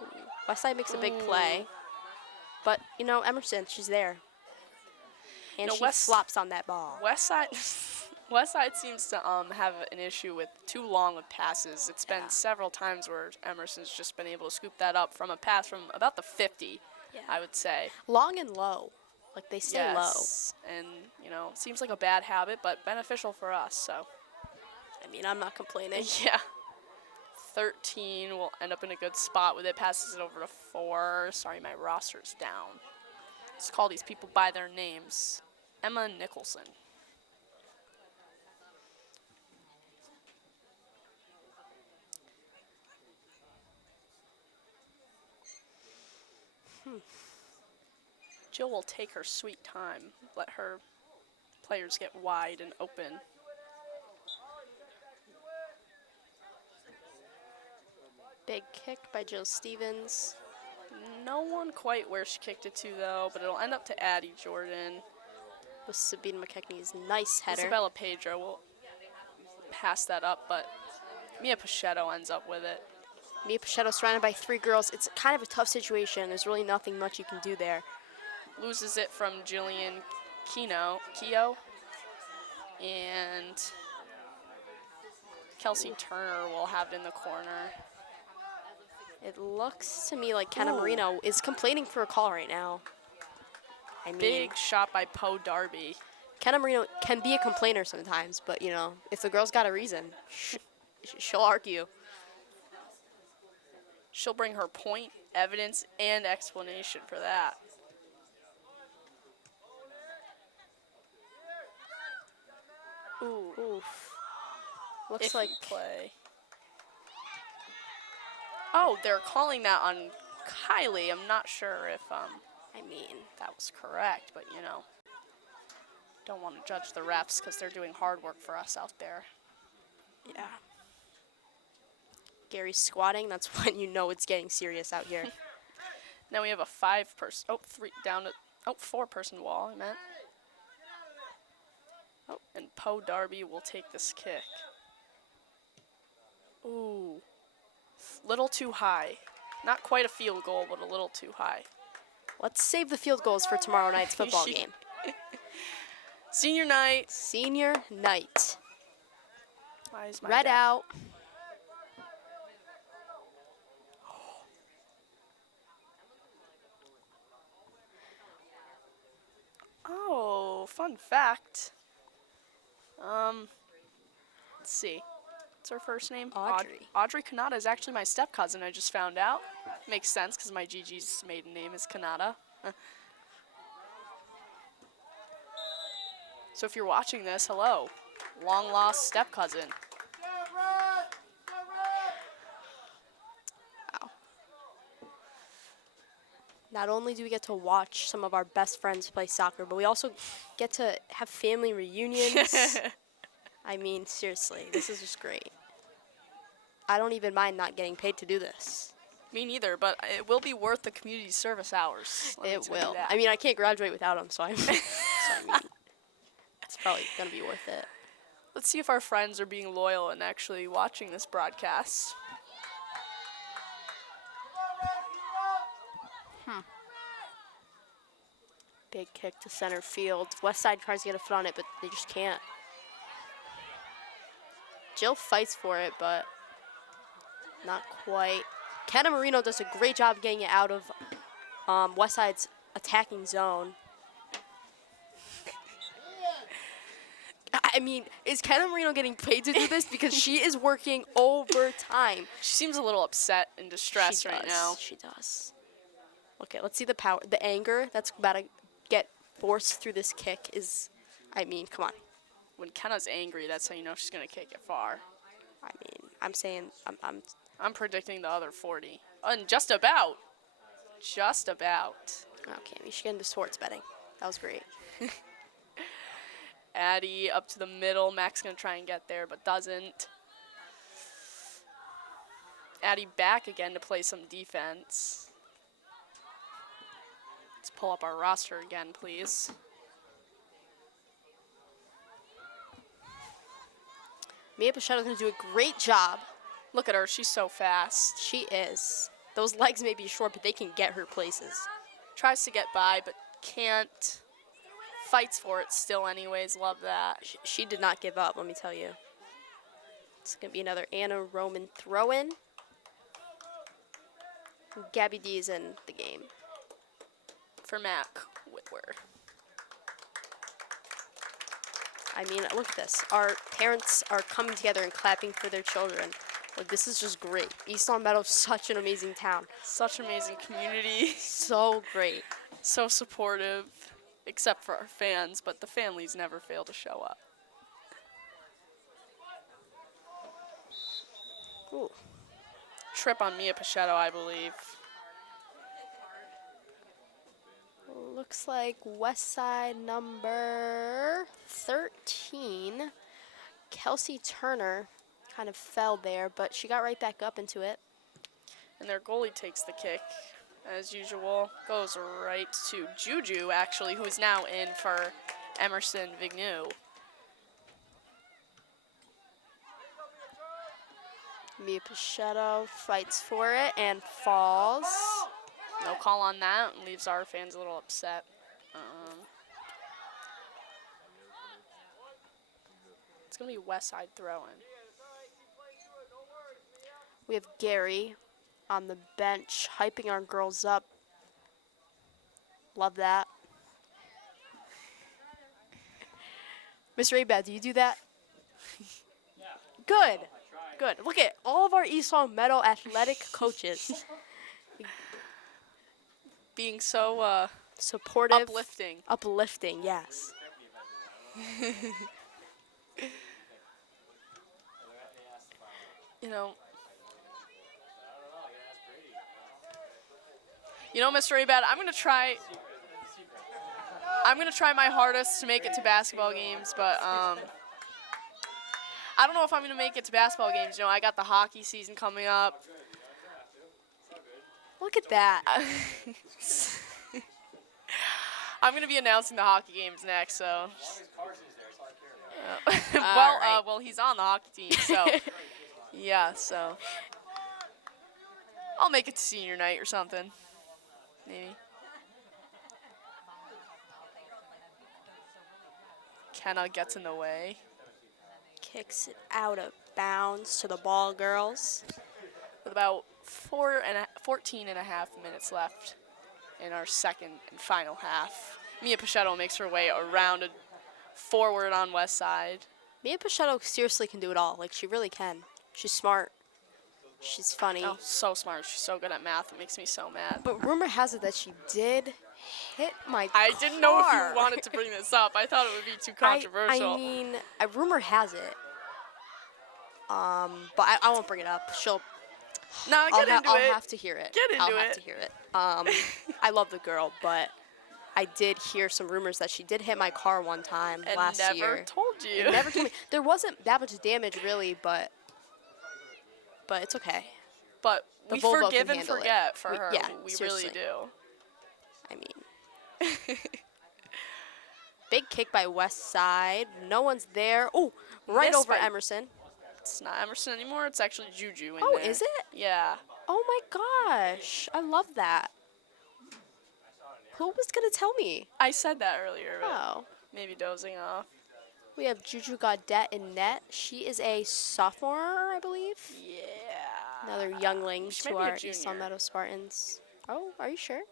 Ooh, Westside makes a big play, but Emerson, she's there, and No, she flops on that ball. West Side West Side seems to have an issue with too long of passes. It's been Yeah. several times where Emerson's just been able to scoop that up from a pass from about the 50, Yeah. I would say. Long and low, like they stay low. Yes. And, it seems like a bad habit, but beneficial for us, so. I mean, I'm not complaining. Yeah. 13 will end up in a good spot with it. Passes it over to 4. Sorry, my roster's down. Let's call these people by their names. Emma Nicholson. Jill will take her sweet time. Let her players get wide and open. Big kick by Jill Stevens. No one quite where she kicked it to, though, but it'll end up to Addie Jordan. With Sabina McKechnie's nice header. Isabella Pedro will pass that up, but Mia Pachetto ends up with it. Mia Pachetto surrounded by 3 girls. It's kind of a tough situation. There's really nothing much you can do there. Loses it from Jillian Keogh. And Kelsey Turner will have it in the corner. It looks to me like Kenna Ooh. Marino is complaining for a call right now. I mean, Big shot by Poe Darby. Kenna Marino can be a complainer sometimes, but, if the girl's got a reason, she'll argue. She'll bring her point, evidence, and explanation for that. Ooh, Oof. Looks iffy like play. Oh, they're calling that on Kylie. I'm not sure if that was correct, but don't want to judge the refs because they're doing hard work for us out there. yeah. Gary's squatting. That's when you know it's getting serious out here. Now we have a 4-person wall, I meant. Oh, and Poe Darby will take this kick. Ooh. Little too high. Not quite a field goal, but a little too high. Let's save the field goals for tomorrow night's football game. Senior night. Senior night. Why is my Red dad- out. Oh, fun fact. Let's see. What's her first name? Audrey. Audrey Kanata is actually my step cousin. I just found out. Makes sense because my Gigi's maiden name is Kanata. So if you're watching this, hello, long lost step cousin. Wow. Not only do we get to watch some of our best friends play soccer, but we also get to have family reunions. I mean, seriously, this is just great. I don't even mind not getting paid to do this. Me neither, but it will be worth the community service hours. Let me It tell you will. that. I mean, I can't graduate without them, so I mean, it's probably going to be worth it. Let's see if our friends are being loyal and actually watching this broadcast. Big kick to center field. West Side tries to get a foot on it, but they just can't. Jill fights for it, but not quite. Kenna Marino does a great job getting it out of West Side's attacking zone. I mean, is Kenna Marino getting paid to do this? Because she is working overtime. She seems a little upset and distressed She right does. now. She does. Okay, let's see the power, the anger that's about to get force through this kick is, I mean, come on. When Kenna's angry, that's how you know she's going to kick it far. I mean, I'm saying, I'm predicting the other 40. And just about. Just about. okay, we should get into sports betting. That was great. Addie up to the middle. Mac's going to try and get there, but doesn't. Addie back again to play some defense. Let's pull up our roster again, please. Mia Pichetto's going to do a great job. Look at her. She's so fast. She is. Those legs may be short, but they can get her places. Tries to get by, but can't. Fights for it still anyways. Love that. She did not give up, let me tell you. It's going to be another Anna Roman throw-in. Gabby D is in the game. For Mac Whitwer. I mean, look at this. Our parents are coming together and clapping for their children. Like, this is just great. East Long Meadow is such an amazing town. Such an amazing community. So great. So supportive, except for our fans, but the families never fail to show up. Ooh. Trip on Mia Pichetto, I believe. Looks like West Side number 13. Kelsey Turner kind of fell there, but she got right back up into it. And their goalie takes the kick, as usual. Goes right to Juju, actually, who is now in for Emerson Vigneault. Mia Pichetto fights for it and falls. No call on that, and leaves our fans a little upset. It's going to be West Side throwing. We have Gary on the bench hyping our girls up. Love that. Miss Raybad, do you do that? Good. Good. Look at all of our East Long Meadow athletic coaches. Being so Supportive. uplifting. Uplifting, yes. You know, Mr. Abad, I'm gonna try my hardest to make it to basketball games, but I don't know if I'm gonna make it to basketball games. You know, I got the hockey season coming up. Look at that. I'm gonna be announcing the hockey games next, so. Well, he's on the hockey team, so yeah, so I'll make it to senior night or something, maybe. Kenna gets in the way. Kicks it out of bounds to the ball girls. With about 14 and a half minutes left in our second and final half. Mia Pichetto makes her way around forward on West Side. Mia Pichetto seriously can do it all. Like, she really can. She's smart. She's funny. Oh, so smart. She's so good at math. It makes me so mad. But rumor has it that she did hit my car. I didn't know if you wanted to bring this up. I thought it would be too controversial. I mean, rumor has it. But I won't bring it up. No, get into it. I'll have to hear it. Get into I'll have it. to hear it. I love the girl, but I did hear some rumors that she did hit my car one time last year. And never told you. And never told me. There wasn't that much damage, really, but it's okay. But The we Volvo forgive can and handle it. forget for her. Yeah, we seriously. really do. I mean, big kick by West Side. No one's there. Oh, right Missed over by- Emerson. It's not Emerson anymore. It's actually Juju in Oh, there. is it? Yeah. Oh my gosh, I love that. Who was gonna tell me? I said that earlier, but Oh. maybe dozing off. We have Juju Gaudet in net. She is a sophomore, I believe. Yeah. Another youngling She to might be a our East Long junior. Meadow Spartans. Oh, are you sure?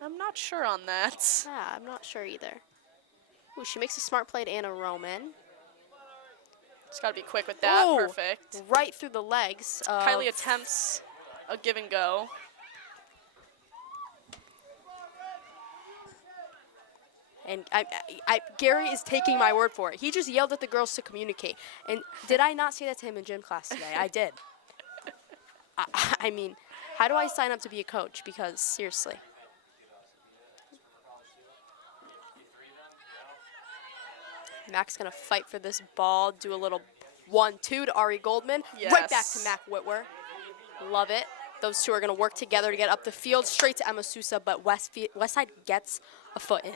I'm not sure on that. Ah, I'm not sure either. Ooh, she makes a smart play to Anna Roman. Just got to be quick with that. Ooh, Perfect. Right through the legs. Kylie attempts a give and go. And Gary is taking my word for it. He just yelled at the girls to communicate. And did I not say that to him in gym class today? I did. I mean, how do I sign up to be a coach? Because seriously. Mac's going to fight for this ball, do a little 1-2 to Ari Goldman. Right back to Yes. Mac Whitwer. Love it. Those two are going to work together to get up the field, straight to Emma Sousa, but Westside gets a foot in.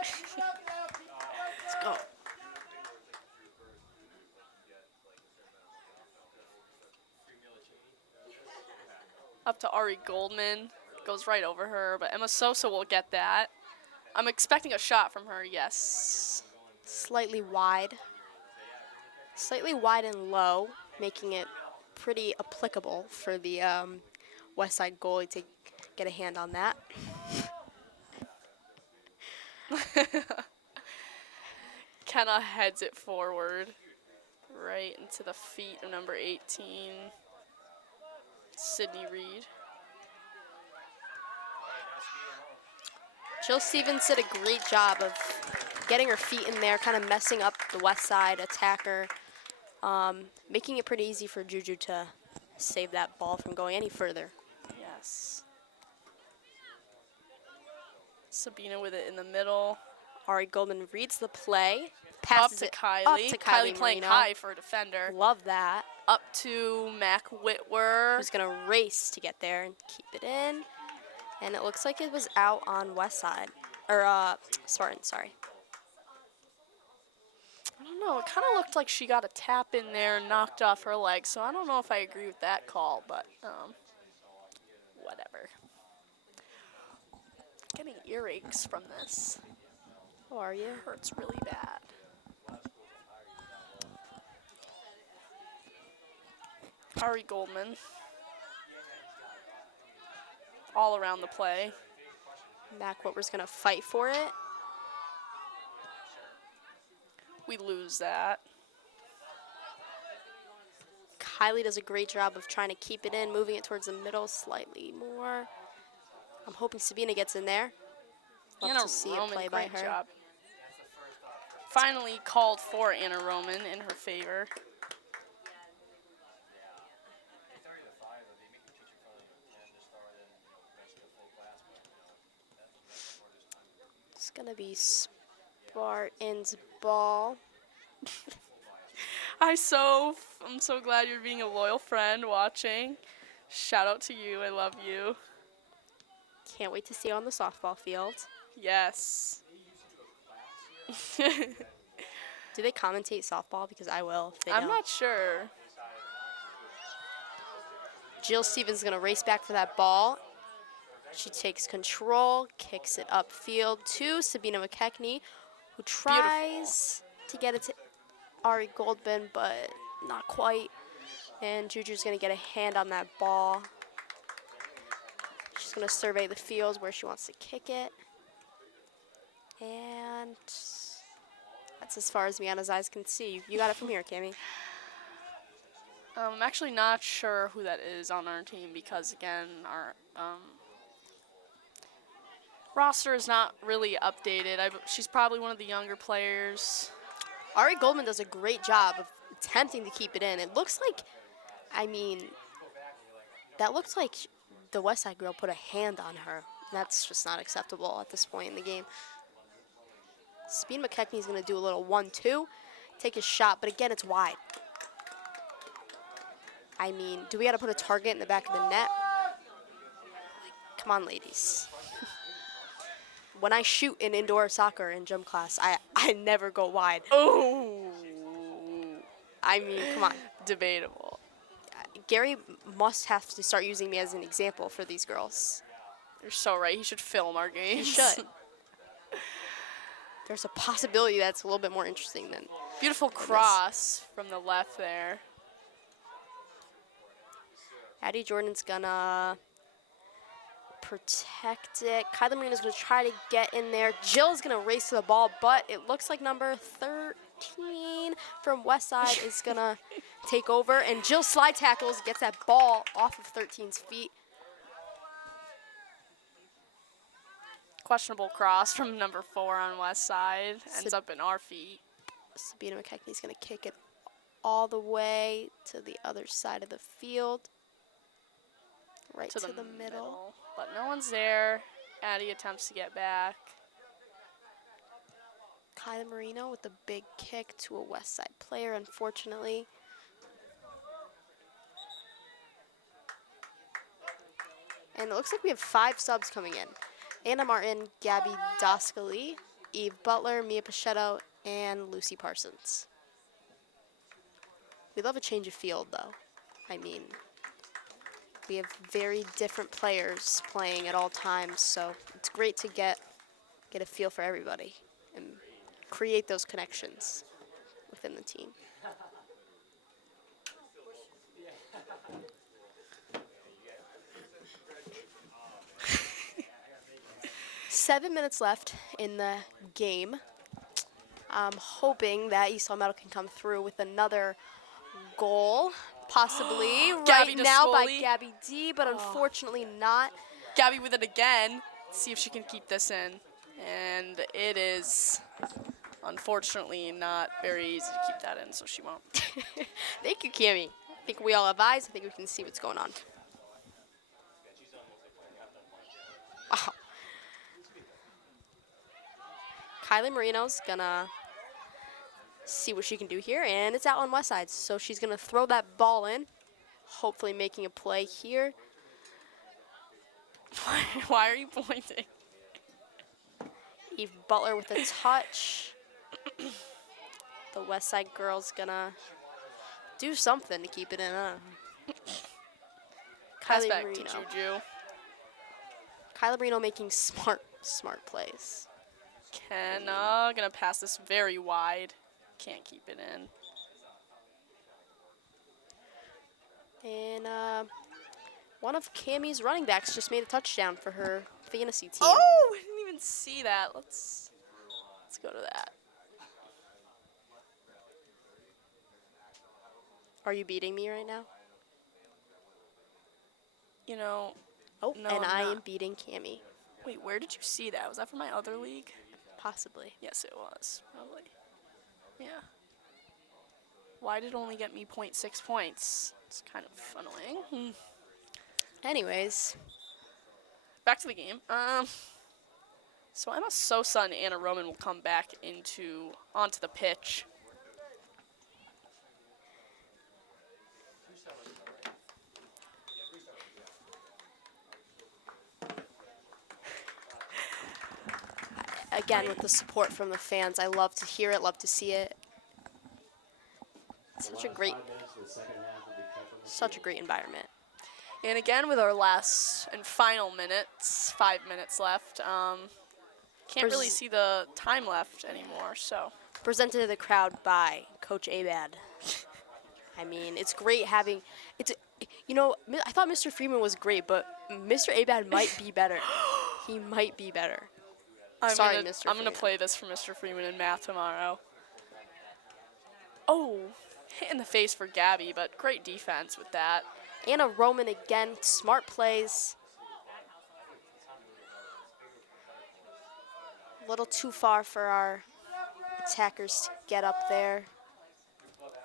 Let's go. Up to Ari Goldman. Goes right over her, but Emma Sosa will get that. I'm expecting a shot from her, yes. Slightly wide. Slightly wide and low, making it pretty applicable for the Westside goalie to get a hand on that. Kenna heads it forward. Right into the feet of number 18, Sydney Reed. Jill Stevens did a great job of getting her feet in there, kind of messing up the Westside attacker, making it pretty easy for Juju to save that ball from going any further. Yes. Sabina with it in the middle. Ari Goldman reads the play, passes Up to it Kylie. up to Kylie playing Marino. high for a defender. Love that. Up to Mac Whitwer. Who's going to race to get there and keep it in. And it looks like it was out on Westside. Or Spartan, sorry. I don't know. It kind of looked like she got a tap in there and knocked off her leg. So I don't know if I agree with that call, but whatever. Getting earaches from this. How are you? Hurts really bad. Ari Goldman. All around the play. Mac Whitwer's going to fight for it. We lose that. Kylie does a great job of trying to keep it in, moving it towards the middle slightly more. I'm hoping Sabina gets in there. Love Anna to see a Roman, play by great her. job. Finally called for Anna Roman in her favor. It's going to be Spartan's ball. I'm so glad you're being a loyal friend watching. Shout out to you. I love you. Can't wait to see you on the softball field. Yes. Do they commentate softball? Because I will if they I'm don't. not sure. Jill Stevens is going to race back for that ball. She takes control, kicks it upfield to Sabina McKechnie, who tries to get it to Ari Goldman, but not quite. And Juju's going to get a hand on that ball. She's going to survey the field where she wants to kick it. And that's as far as Miana's eyes can see. You got it from here, Cammie. I'm actually not sure who that is on our team because, again, our roster is not really updated. She's probably one of the younger players. Ari Goldman does a great job of attempting to keep it in. It looks like, that looks like the Westside girl put a hand on her. That's just not acceptable at this point in the game. Sabine McKechnie is going to do a little 1-2, take a shot, but again, it's wide. Do we got to put a target in the back of the net? Come on, ladies. When I shoot in indoor soccer in gym class, I never go wide. Oh. Come on. Debatable. Gary must have to start using me as an example for these girls. You're so right. He should film our games. He should. There's a possibility that's a little bit more interesting than Beautiful cross from the left there. Addie Jordan's gonna protect it. Kylie Marino's gonna try to get in there. Jill's gonna race to the ball, but it looks like number 13 from Westside is gonna take over, and Jill slide tackles, gets that ball off of 13's feet. questionable cross from number 4 on West Side. Ends up in our feet. Sabina McKechnie's going to kick it all the way to the other side of the field. Right to the middle. But no one's there. Addie attempts to get back. Kyla Marino with the big kick to a West Side player, unfortunately. And it looks like we have 5 subs coming in. Anna Martin, Gabby Doscali, Eve Butler, Mia Pachetto, and Lucy Parsons. We love a change of field, though. I mean, we have very different players playing at all times, so it's great to get a feel for everybody and create those connections within the team. 7 minutes left in the game. I'm hoping that East Meadow can come through with another goal, possibly right Gabby now by Descoli. Gabby D, but unfortunately not. Gabby with it again. See if she can keep this in. And it is unfortunately not very easy to keep that in, so she won't. Thank you, Cammie. I think we all have eyes. I think we can see what's going on. Wow. Kylie Marino's gonna see what she can do here, and it's out on West Side, so she's gonna throw that ball in, hopefully making a play here. Why are you pointing? Eve Butler with a touch. The West Side girl's gonna do something to keep it in. Pass Kylie back Marino. to Juju. Kylie Marino making smart plays. Kenna gonna pass this very wide. Can't keep it in. And one of Cammie's running backs just made a touchdown for her fantasy team. Oh, we didn't even see that. Let's go to that. Are you beating me right now? You know, Oh, No, and I'm I am not. beating Cammie, wait, where did you see that? Was that from my other league? possibly. Yes, it was. Probably. Yeah. Why did it only get me 0.6 points? It's kind of annoying. Anyways, Back to the game. So Emma Sosa and Anna Roman will come back onto the pitch. again, with the support from the fans, I love to hear it, love to see it. Such a great environment. And again, with our last and final minutes, 5 minutes left, can't really see the time left anymore, so. Presented to the crowd by Coach Abad. I mean, it's great having, I thought Mr. Freeman was great, but Mr. Abad might be better. He might be better. Sorry, Mr. I'm gonna Freeman. play this for Mr. Freeman in math tomorrow. Oh, hit in the face for Gabby, but great defense with that. Anna Roman again, smart plays. A little too far for our attackers to get up there.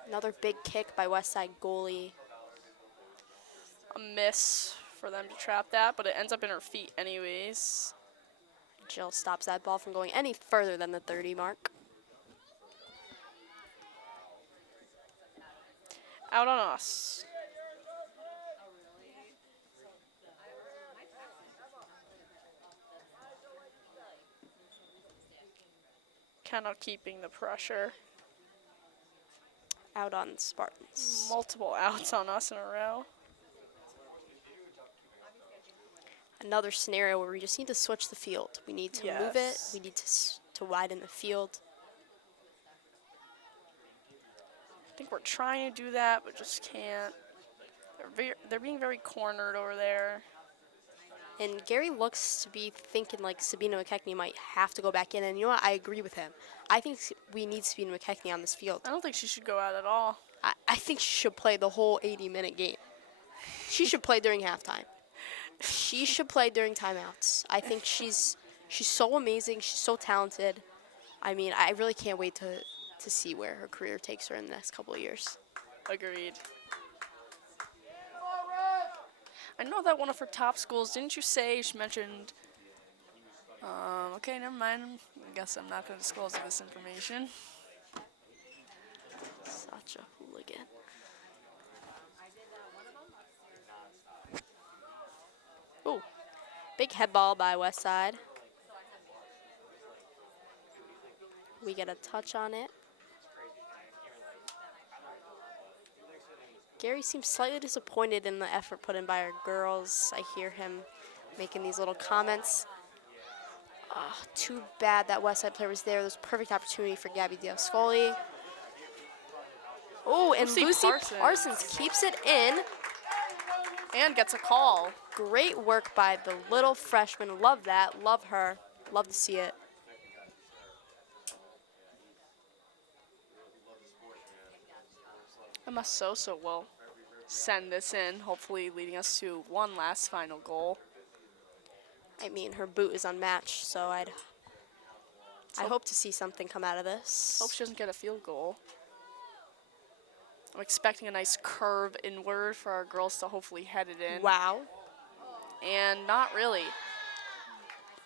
Another big kick by Westside goalie. A miss for them to trap that, but it ends up in her feet anyways. Jill stops that ball from going any further than the 30 mark. Out on us. Cannot keeping the pressure. Out on Spartans. Multiple outs on us in a row. Another scenario where we just need to switch the field. We need to move it. Yes. We need to widen the field. I think we're trying to do that, but just can't. They're being very cornered over there. And Gary looks to be thinking like Sabina McKechnie might have to go back in. And you know what? I agree with him. I think we need Sabina McKechnie on this field. I don't think she should go out at all. I think she should play the whole 80-minute game. She should play during halftime. She should play during timeouts. I think she's She's so amazing. She's so talented. I mean, I really can't wait to see where her career takes her in the next couple of years. Agreed. I know that one of her top schools, didn't you say she mentioned, okay, never mind. I guess I'm not going to disclose this information. Such a hooligan. Ooh, big head ball by Westside. We get a touch on it. Gary seems slightly disappointed in the effort put in by our girls. I hear him making these little comments. Too bad that Westside player was there. There's a perfect opportunity for Gabby Diascoli. Oh, and Lucy Parsons keeps it in. And gets a call. Great work by the little freshman. Love that. Love her. Love to see it. Emma Sosa will send this in, hopefully leading us to one last final goal. I mean, her boot is unmatched, so I hope to see something come out of this. Hope she doesn't get a field goal. I'm expecting a nice curve inward for our girls to hopefully head it in. Wow. And not really.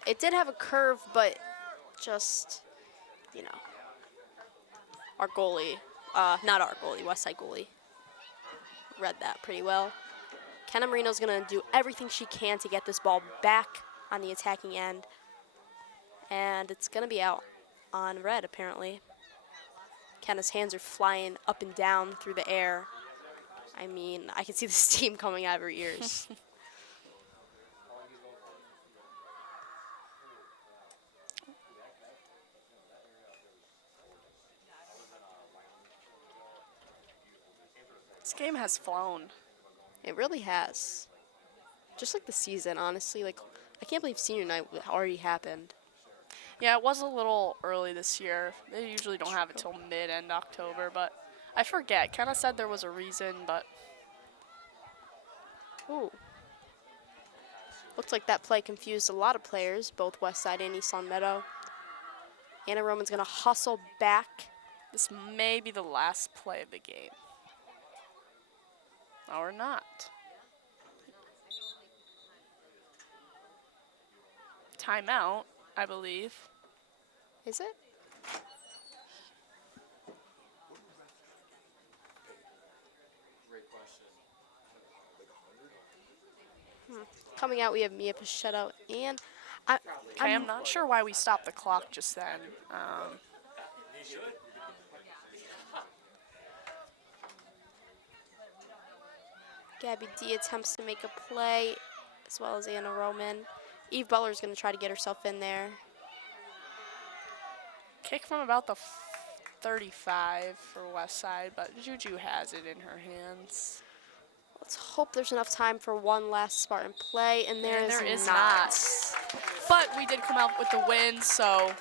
It did have a curve, but just, you know, our goalie, not our goalie, Westside goalie, read that pretty well. Kenna Marino's going to do everything she can to get this ball back on the attacking end. And it's going to be out on red, apparently. Kenna's hands are flying up and down through the air. I mean, I can see the steam coming out of her ears. This game has flown. It really has. Just like the season, honestly. Like, I can't believe senior night already happened. Yeah, it was a little early this year. They usually don't have it till mid-end October, but I forget. Kenna said there was a reason, but... Ooh. Looks like that play confused a lot of players, both Westside and East Long Meadow. Anna Roman's going to hustle back. This may be the last play of the game. Or not. Timeout, I believe. Is it? Coming out, we have Mia Pichetto and I'm not sure why we stopped the clock just then. Gabby D attempts to make a play, as well as Anna Roman. Eve Butler's going to try to get herself in there. Kick from about the 35 for Westside, but Juju has it in her hands. Let's hope there's enough time for one last Spartan play, and there is not. But we did come out with the win, so...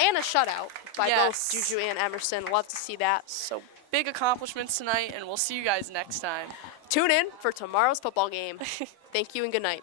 And a shutout by Yes. both Juju and Emerson. Love to see that. So big accomplishments tonight, and we'll see you guys next time. Tune in for tomorrow's football game. Thank you and good night.